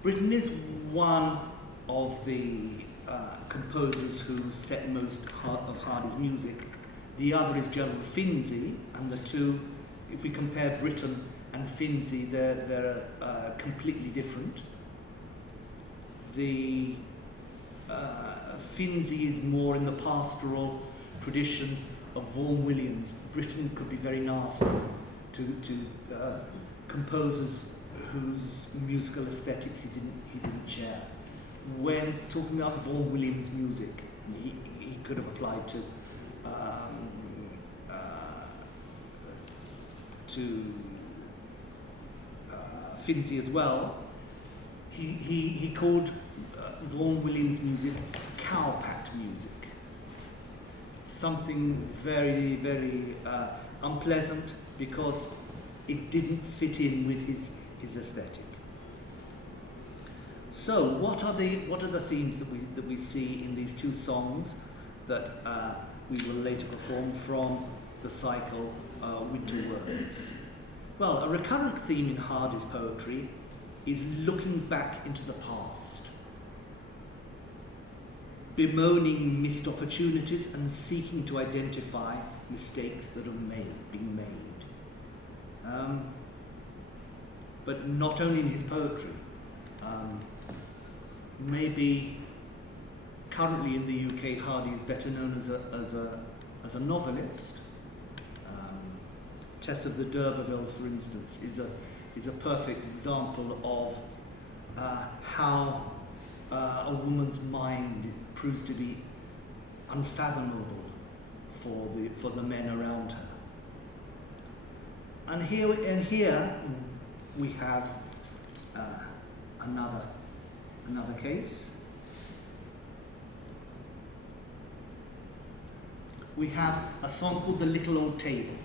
Britten is one of the composers who set most of Hardy's music. The other is Gerald Finzi, and the two, if we compare Britten and Finzi, they're completely different. The Finzi is more in the pastoral tradition of Vaughan Williams. Britten could be very nasty to composers whose musical aesthetics he didn't share. When talking about Vaughan Williams' music, he could have applied to Finzi as well. He called Vaughan Williams' music cowpat music. Something very, very unpleasant because it didn't fit in with his aesthetic. So, what are the themes that we see in these two songs that we will later perform from the cycle Winter Words? Well, a recurrent theme in Hardy's poetry is looking back into the past, bemoaning missed opportunities and seeking to identify mistakes that have been made. But not only in his poetry. Maybe currently in the UK, Hardy is better known as a novelist. Tess of the D'Urbervilles, for instance, is a perfect example of how a woman's mind proves to be unfathomable for the men around her. And here we have another case. We have a song called The Little Old Table.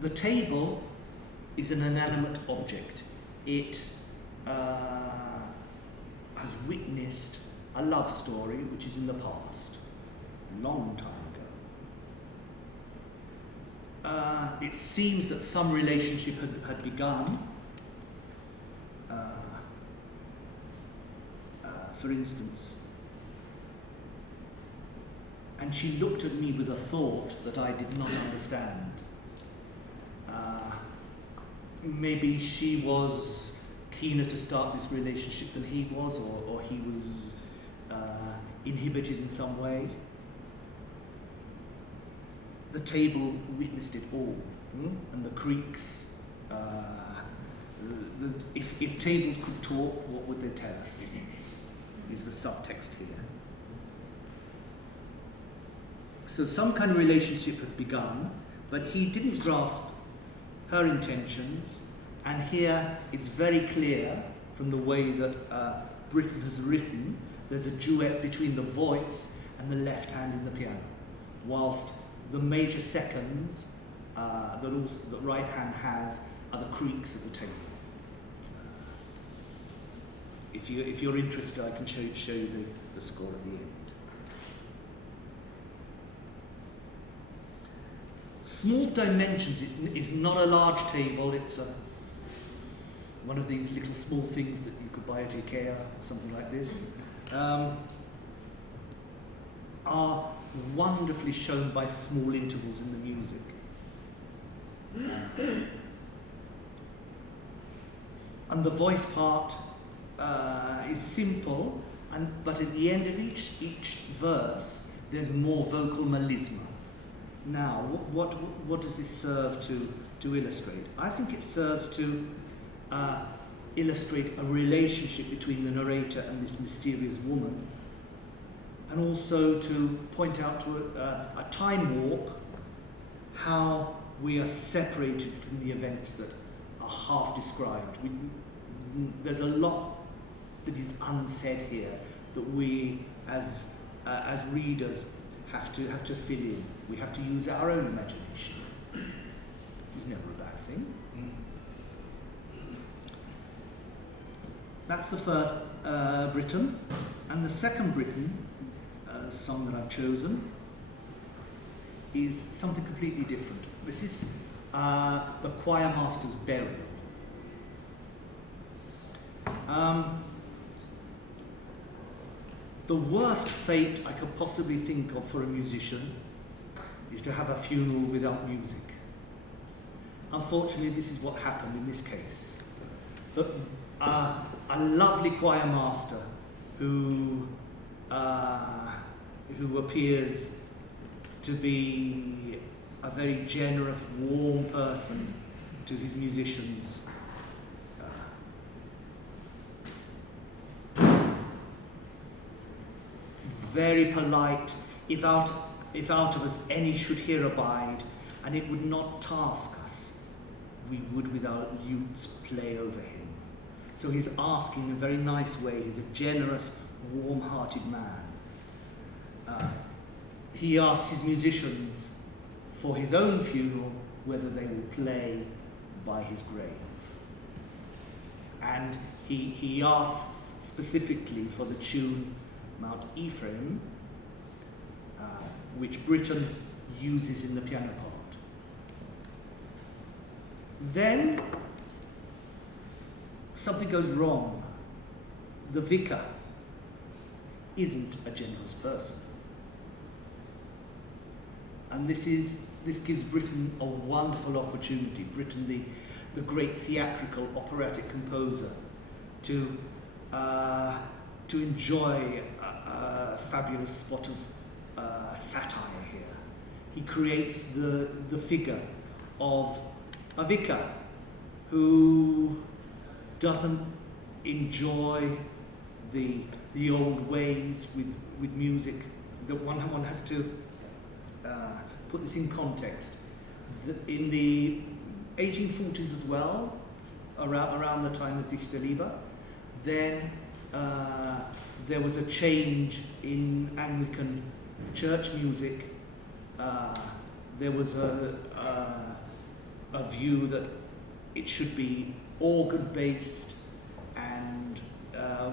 The table is an inanimate object. It has witnessed a love story which is in the past, a long time ago. It seems that some relationship had begun. For instance, and she looked at me with a thought that I did not understand. Maybe she was keener to start this relationship than he was, or he was inhibited in some way. The table witnessed it all, and the creaks. If tables could talk, what would they tell us? Is the subtext here. So some kind of relationship had begun, but he didn't grasp her intentions, and here it's very clear from the way that Britten has written, there's a duet between the voice and the left hand in the piano, whilst the major seconds that the right hand has are the creaks of the table. If you're interested, I can show you the score at the end. Small dimensions is not a large table, it's one of these little small things that you could buy at IKEA, or something like this, are wonderfully shown by small intervals in the music. And the voice part is simple, but at the end of each verse, there's more vocal melisma. Now, what does this serve to illustrate? I think it serves to illustrate a relationship between the narrator and this mysterious woman, and also to point out to a time warp, how we are separated from the events that are half described. There's a lot that is unsaid here that we, as readers, have to fill in. We have to use our own imagination, which is never a bad thing. That's the first Britten, and the second Britten song that I've chosen is something completely different. This is the choir master's burial. The worst fate I could possibly think of for a musician is to have a funeral without music. Unfortunately, this is what happened in this case. A lovely choir master who appears to be a very generous, warm person to his musicians. Very polite, if out of us any should here abide, and it would not task us, we would with our lutes play over him. So he's asking in a very nice way. He's a generous, warm-hearted man. He asks his musicians for his own funeral whether they will play by his grave. And he asks specifically for the tune Mount Ephraim, which Britten uses in the piano part. Then something goes wrong. The vicar isn't a generous person. And this gives Britten a wonderful opportunity. Britten, the great theatrical operatic composer, to enjoy a fabulous spot of satire here. He creates the figure of a vicar who doesn't enjoy the old ways with music. That one has to put this in context. In the 1840s as well, around the time of Dichterliebe, then there was a change in Anglican church music. There was a view that it should be organ-based and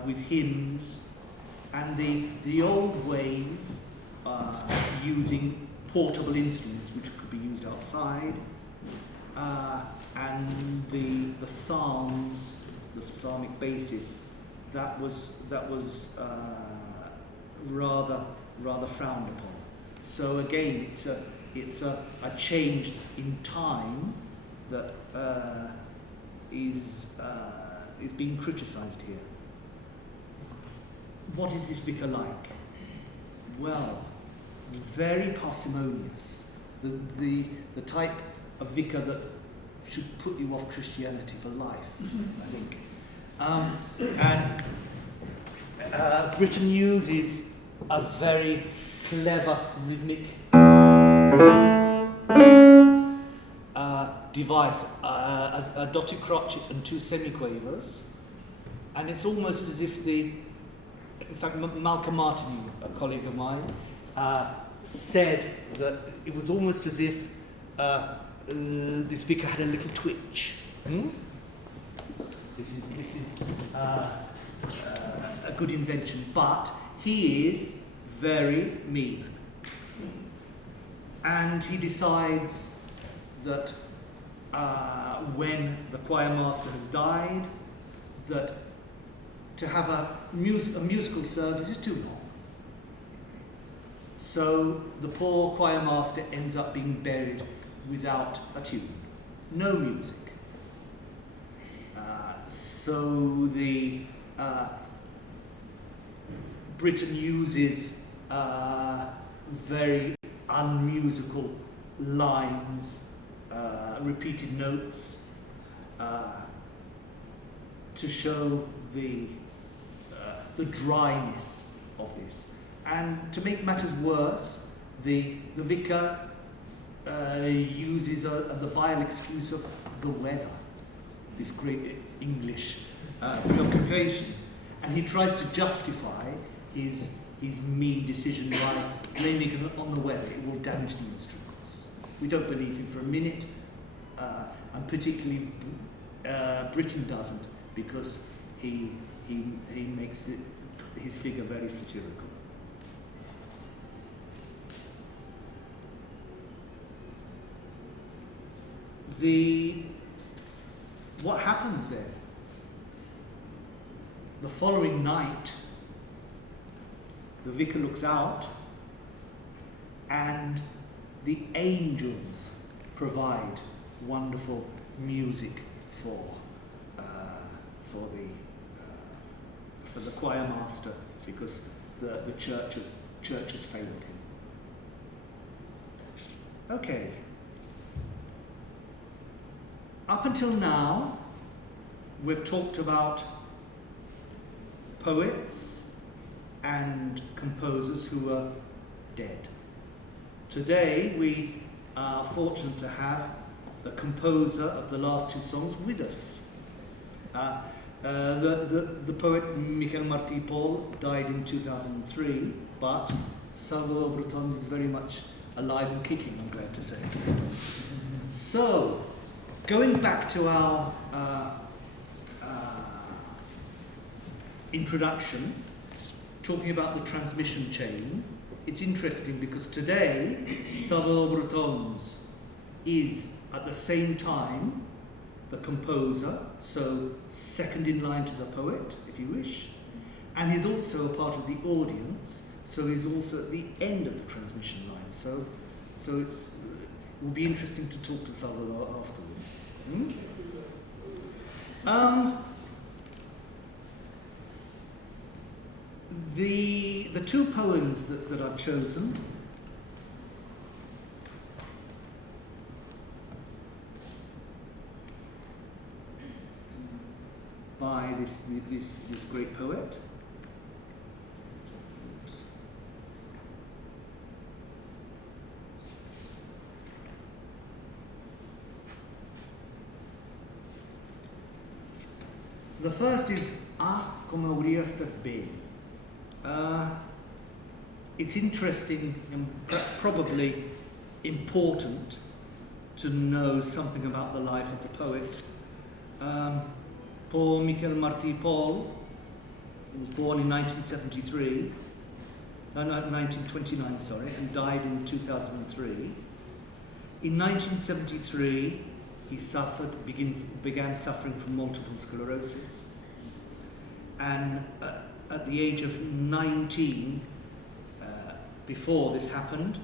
with hymns, and the old ways using portable instruments which could be used outside, and the psalms, the psalmic basis, that was rather frowned upon. So again, it's a change in time that is being criticised here. What is this vicar like? Well, very parsimonious. The type of vicar that should put you off Christianity for life, I think. And Britain uses a very clever rhythmic device, a dotted crotchet and two semiquavers, and it's almost as if in fact, Malcolm Martin, a colleague of mine, said that it was almost as if this vicar had a little twitch. This is a good invention, but he is very mean, and he decides that when the choir master has died, that to have a musical service is too long. So the poor choir master ends up being buried without a tune, no music. So the Britain uses very unmusical lines, repeated notes, to show the dryness of this. And to make matters worse, the vicar uses the vile excuse of the weather, this great English preoccupation, and he tries to justify his mean decision by blaming it on the weather. It will damage the instruments. We don't believe him for a minute, and particularly Britain doesn't, because he makes his figure very satirical. What happens then? The following night, the vicar looks out, and the angels provide wonderful music for the choir master, because the church has failed him. Okay. Up until now, we've talked about poets and composers who are dead. Today, we are fortunate to have the composer of the last two songs with us. The poet Michael Martí Pol died in 2003, but Salvador Breton is very much alive and kicking, I'm glad to say. So, going back to our introduction, talking about the transmission chain, it's interesting because today Salvador Breton's is at the same time the composer, so second in line to the poet, if you wish, and he's also a part of the audience, so he's also at the end of the transmission line. So it will be interesting to talk to Salvador afterwards. The two poems that I've chosen by this great poet. The first is com hauria estat bé. It's interesting and probably important to know something about the life of the poet. Paul Miquel Martí Pol was born in 1929, and died in 2003. In 1973, he began suffering from multiple sclerosis, and at the age of 19, before this happened,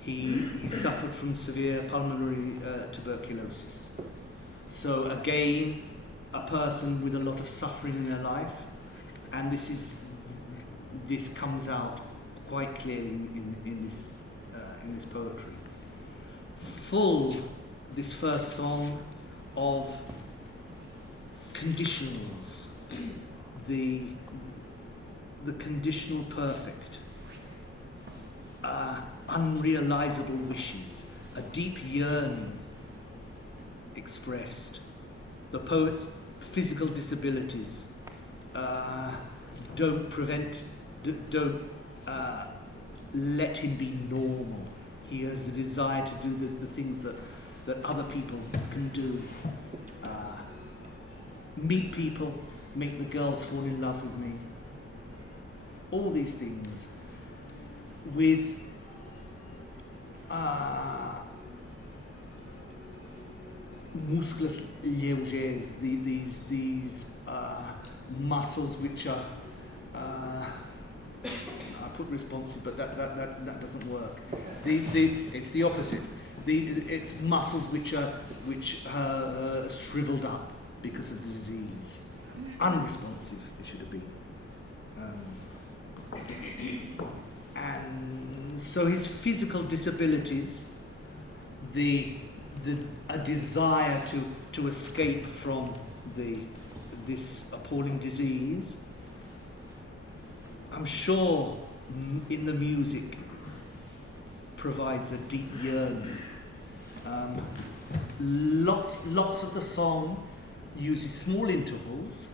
he suffered from severe pulmonary tuberculosis. So again, a person with a lot of suffering in their life, and this comes out quite clearly in this poetry. This first song of conditionals, the conditional perfect, unrealizable wishes, a deep yearning expressed. The poet's physical disabilities don't let him be normal. He has a desire to do the things that other people can do. Meet people, make the girls fall in love with me. All these things with muscles lleugers, these muscles which are I put responsive, but that doesn't work. It's the opposite. It's muscles which are shriveled up because of the disease. Unresponsive, it should have been. And so his physical disabilities, a desire to escape from this appalling disease, I'm sure in the music provides a deep yearning. Lots of the song uses small intervals,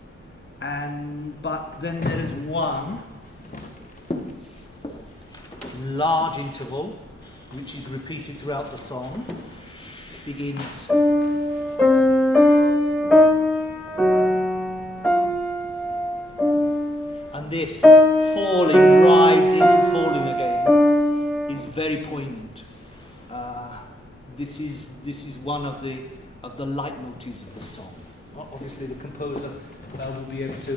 but then there is one large interval which is repeated throughout the song. It begins. And this falling, rising and falling again is very poignant. This is one of the leitmotifs of the song. Obviously, the composer will be able to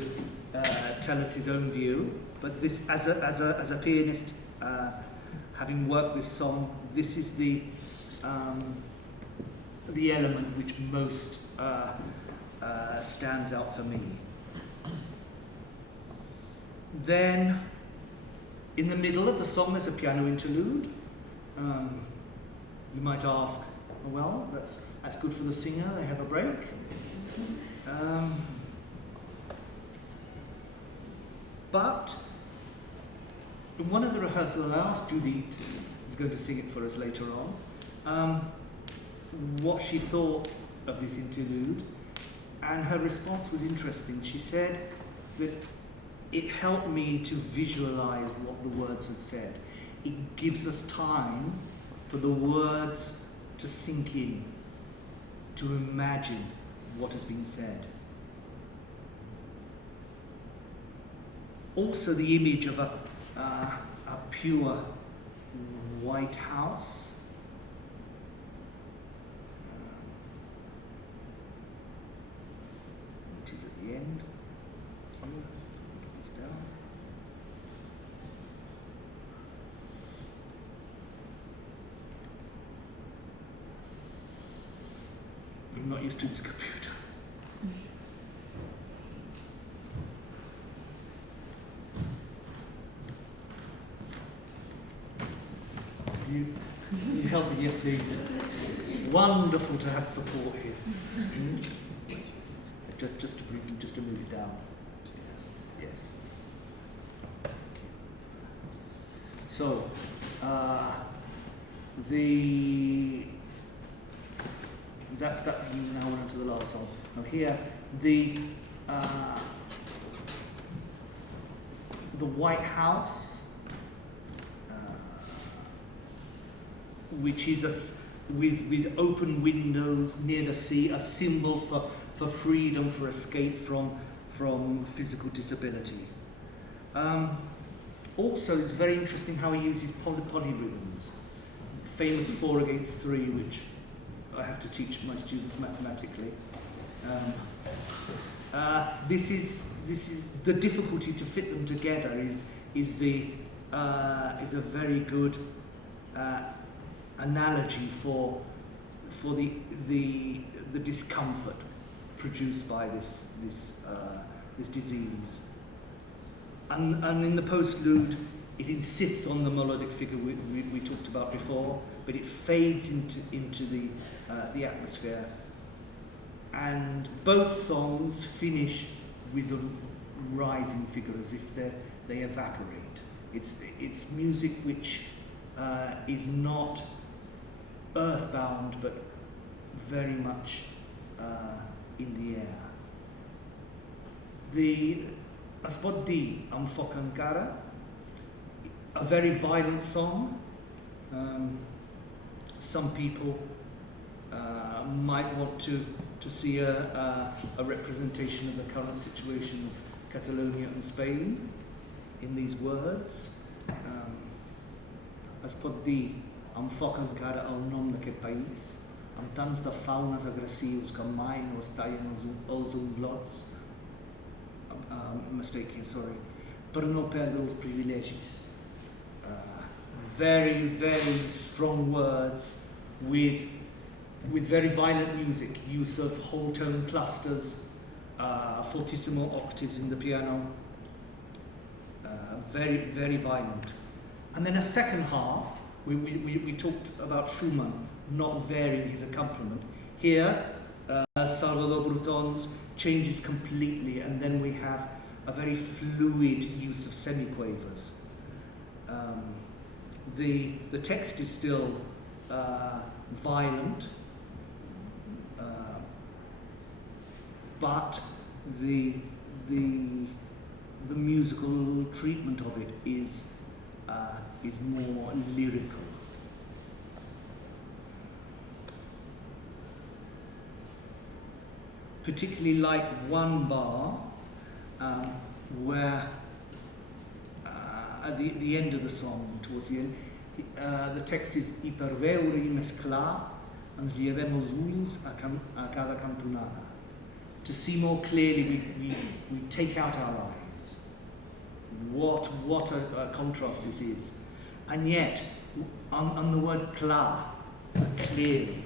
tell us his own view, but this, as a pianist, having worked this song, this is the element which most stands out for me. Then, in the middle of the song, there's a piano interlude. You might ask, well, that's good for the singer, they have a break. But in one of the rehearsals, I asked Judith, who's going to sing it for us later on, what she thought of this interlude, and her response was interesting. She said that it helped me to visualize what the words had said. It gives us time for the words to sink in, to imagine what has been said. Also, the image of a pure white house, which is at the end. I'm not used to this computer. help me? Yes, please. Wonderful to have support here. Just to move it down. Yes. Thank you. So, that's that. Now we're on to the last song. Now here, the White House, which is with open windows near the sea, a symbol for freedom, for escape from physical disability. Also, it's very interesting how he uses polyrhythms. Famous 4 against 3, which I have to teach my students mathematically. This is the difficulty to fit them together is a very good analogy for the discomfort produced by this disease. And in the postlude, it insists on the melodic figure we talked about before, but it fades into the atmosphere. And both songs finish with a rising figure, as if they evaporate. It's music which is not earthbound, but very much in the air. The Es pot dir Em foc encara, a very violent song. Some people might want to see a representation of the current situation of Catalonia and Spain in these words. Es pot dir Em foc encara el nom d'aquest país, amb tants de faunes agressius que mai no es tallen els unglots, mistake here, sorry, per no perdre els privilegis. Very, very strong words with very violent music, use of whole tone clusters, fortissimo octaves in the piano, very, very violent. And then a second half, we talked about Schumann not varying his accompaniment. Here, Salvador Bruton's changes completely, and then we have a very fluid use of semiquavers. The text is still violent, but the musical treatment of it is more lyrical. Particularly like one bar where at the end of the song, towards the end, the text is I per veure-hi més clar ens llevem els ulls a cada cantonada. To see more clearly, we take out our eyes. What a contrast this is. And yet, on the word clar, clearly,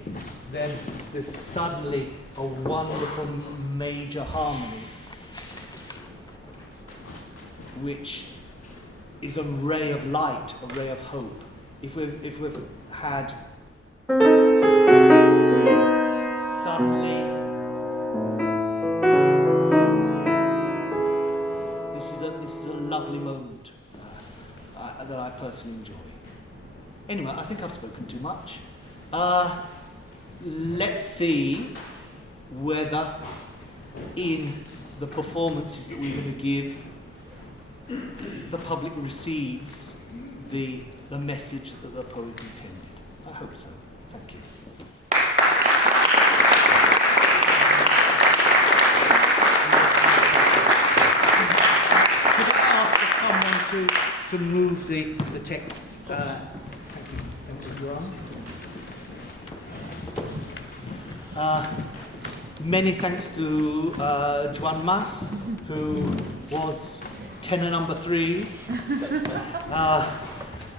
then there's suddenly a wonderful major harmony, which is a ray of light, a ray of hope. If we've had suddenly, this is a lovely moment that I personally enjoy. Anyway, I think I've spoken too much. Let's see whether in the performances that we're going to give, the public receives the message that the poet intended. I hope so. Thank you. Could I ask someone to move the text? Thank you, Joan. Many thanks to Joan Mas, who was tenor number 3.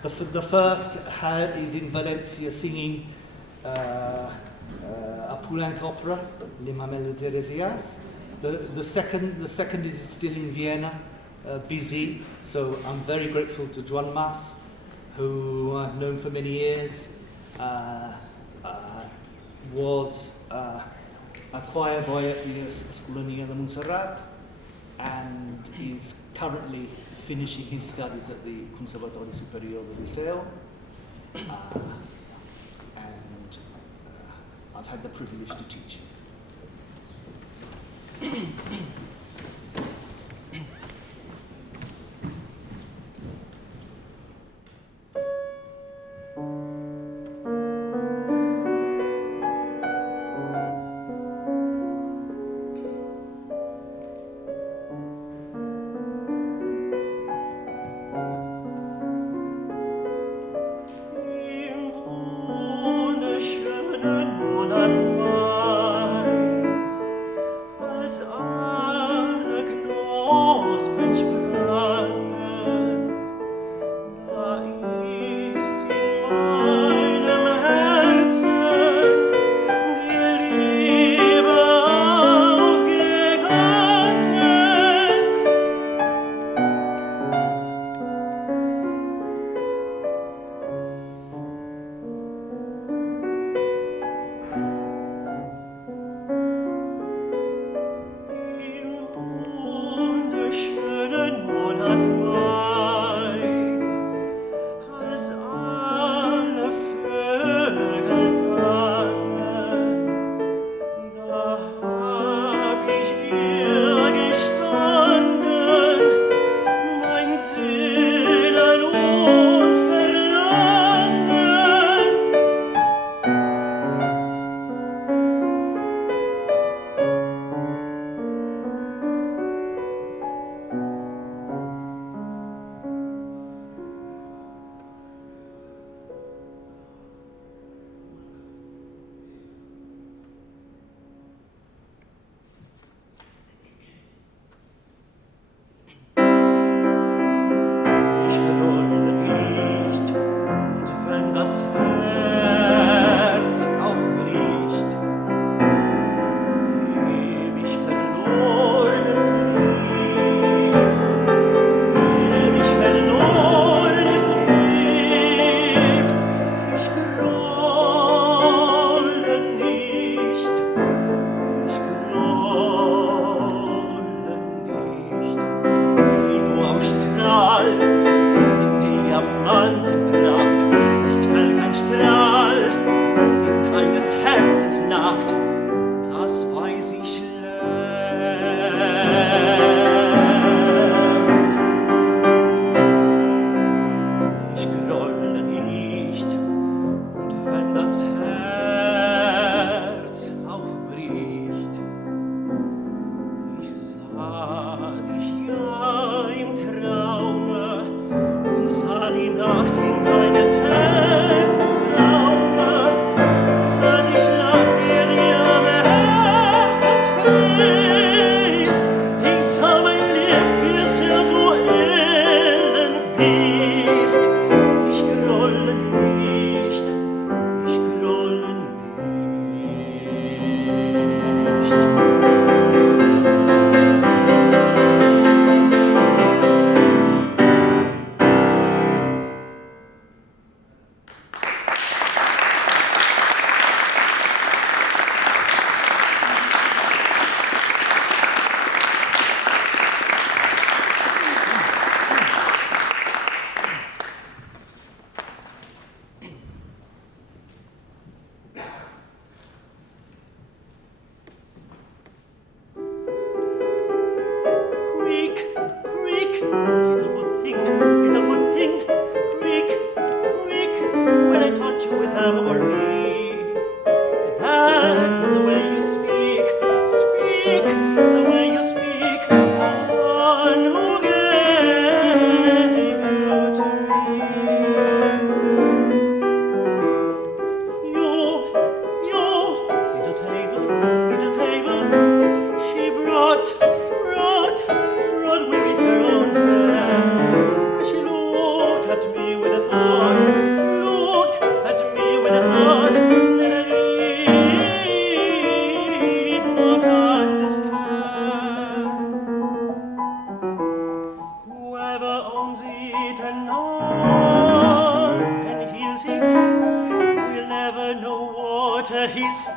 The first is in Valencia singing a Poulenc opera, Lema de Teresias. The second is still in Vienna, busy. So I'm very grateful to Joan Mas, who I've known for many years, was a choir boy at the Escolania de Montserrat and is currently finishing his studies at the Conservatori Superior de Liceu. And I've had the privilege to teach him. Monat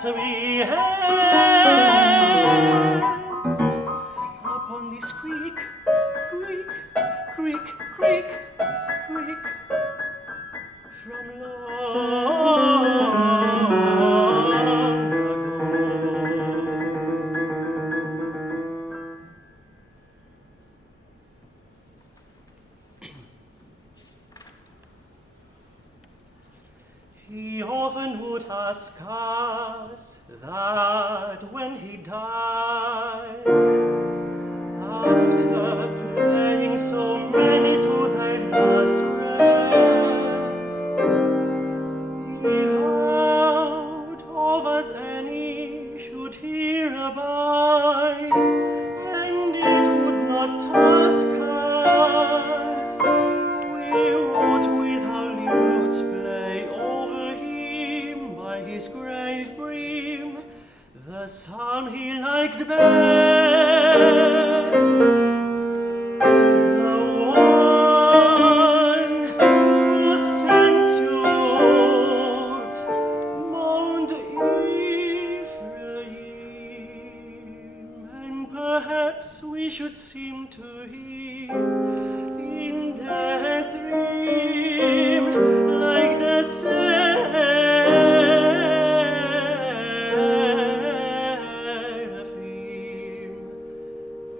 mystery hangs upon this creek, creek, creek, creek, creek, from long ago. He often would ask us that when he died, after praying so many to their last rest, he vowed of us any should here abide, and it would not task us. We would with our lutes play over him by his grave brim the psalm he liked best, the one whose censuits moaned Ephraim, and perhaps we should seem to him in death's dream like the seraphim,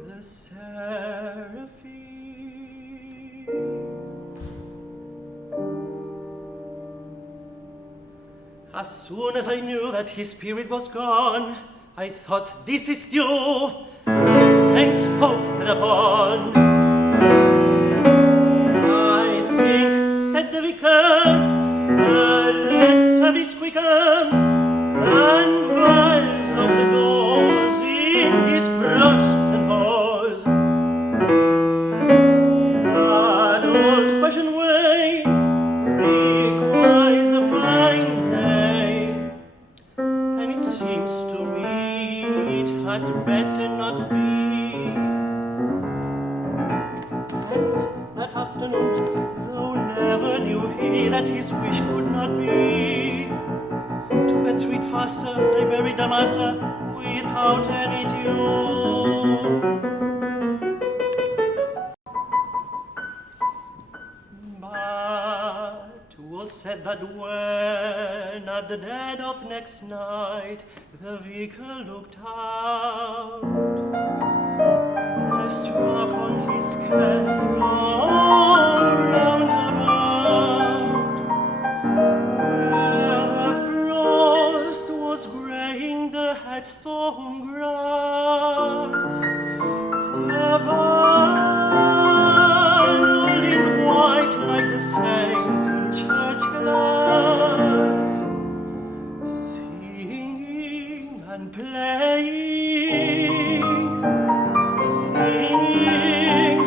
the seraphim. As soon as I knew that his spirit was gone, I thought, this is due, and spoke thereupon. I think, said the vicar, let's have his quicker than vials of the doors in this frozen halls. That old-fashioned way requires a fine day, and it seems to me it had better not be. Hence, that afternoon, though never knew he that his wish could not be, to get through it faster, they buried the master without any tune. But 'twas said that when, at the dead of next night, the vicar looked out, there struck on his throne round about, where the frost was graying the headstone grass, a barn all in white like the saints in church glass, singing and playing, singing,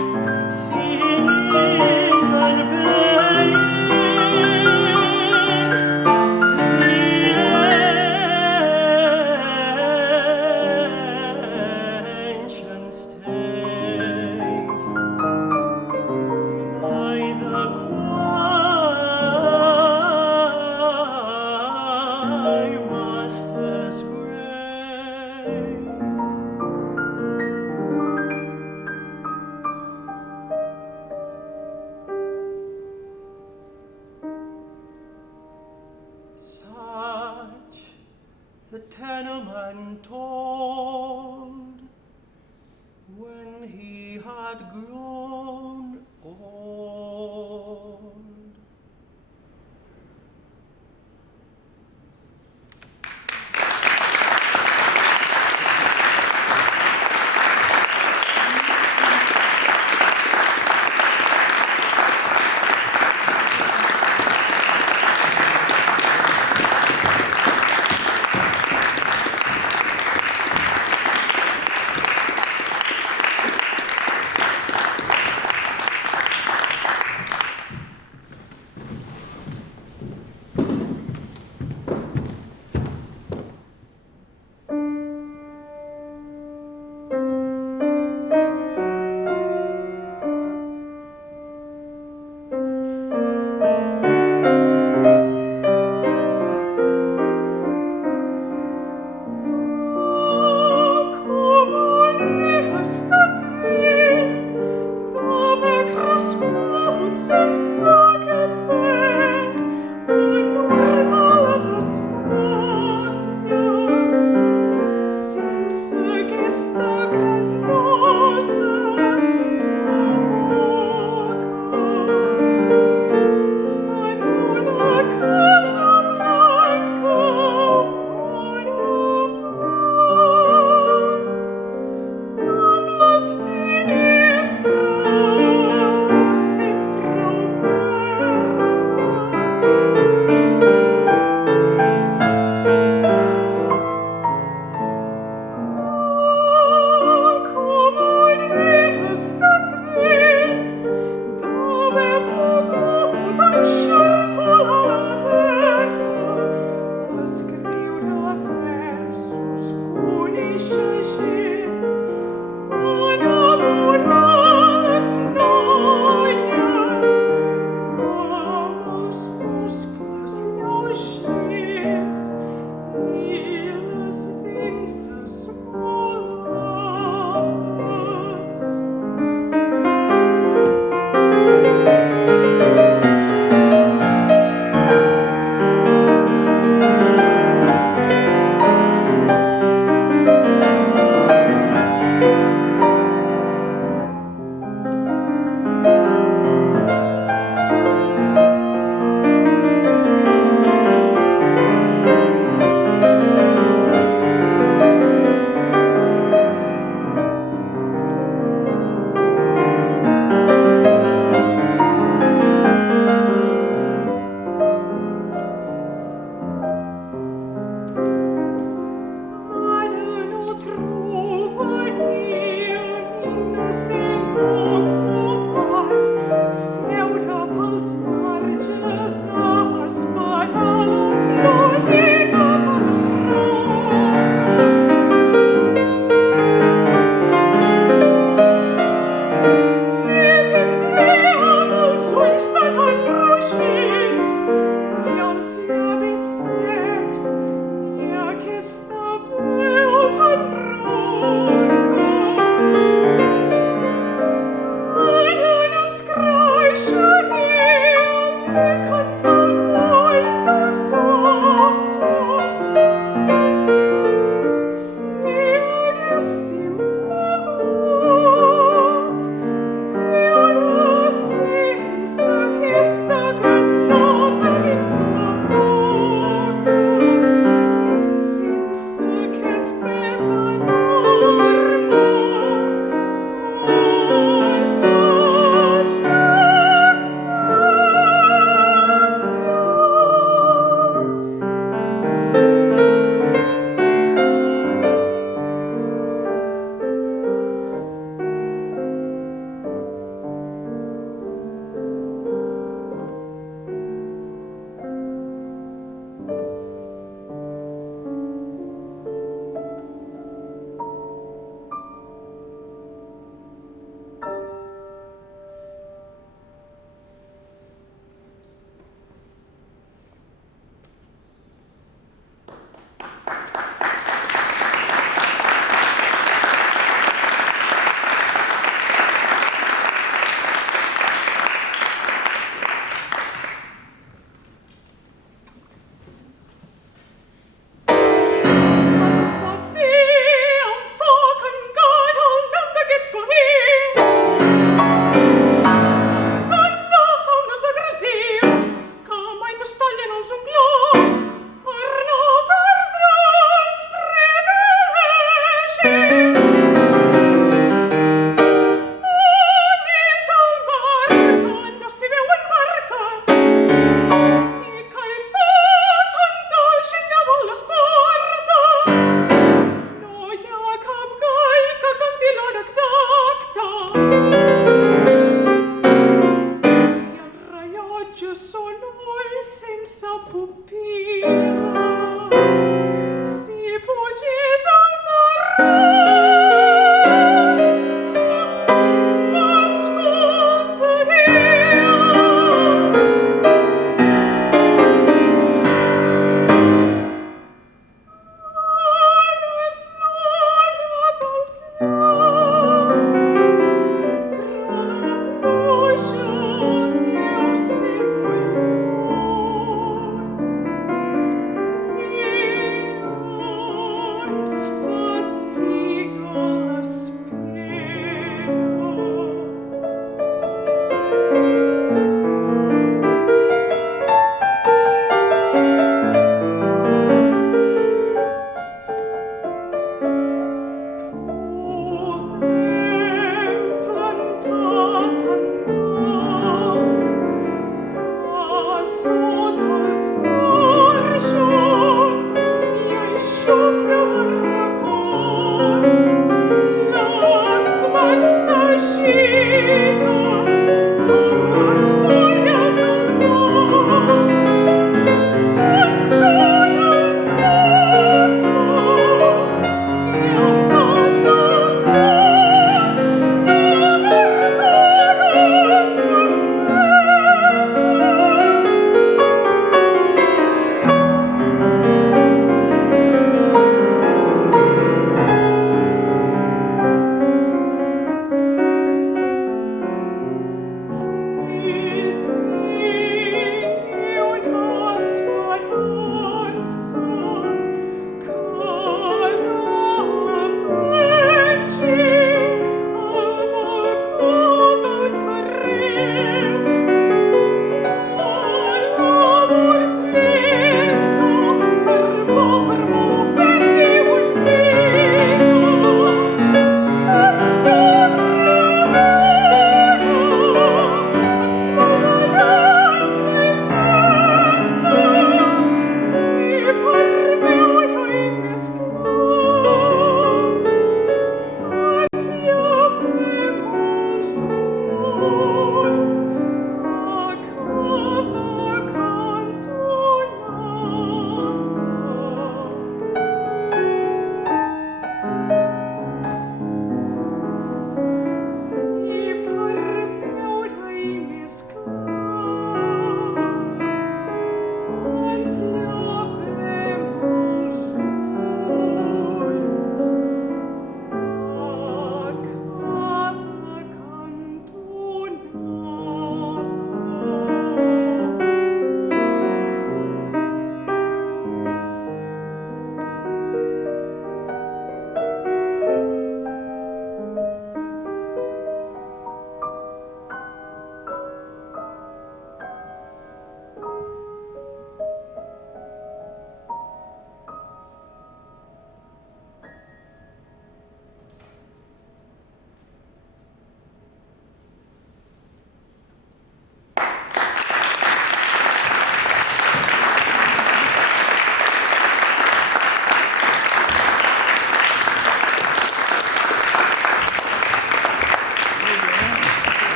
Las man s'agita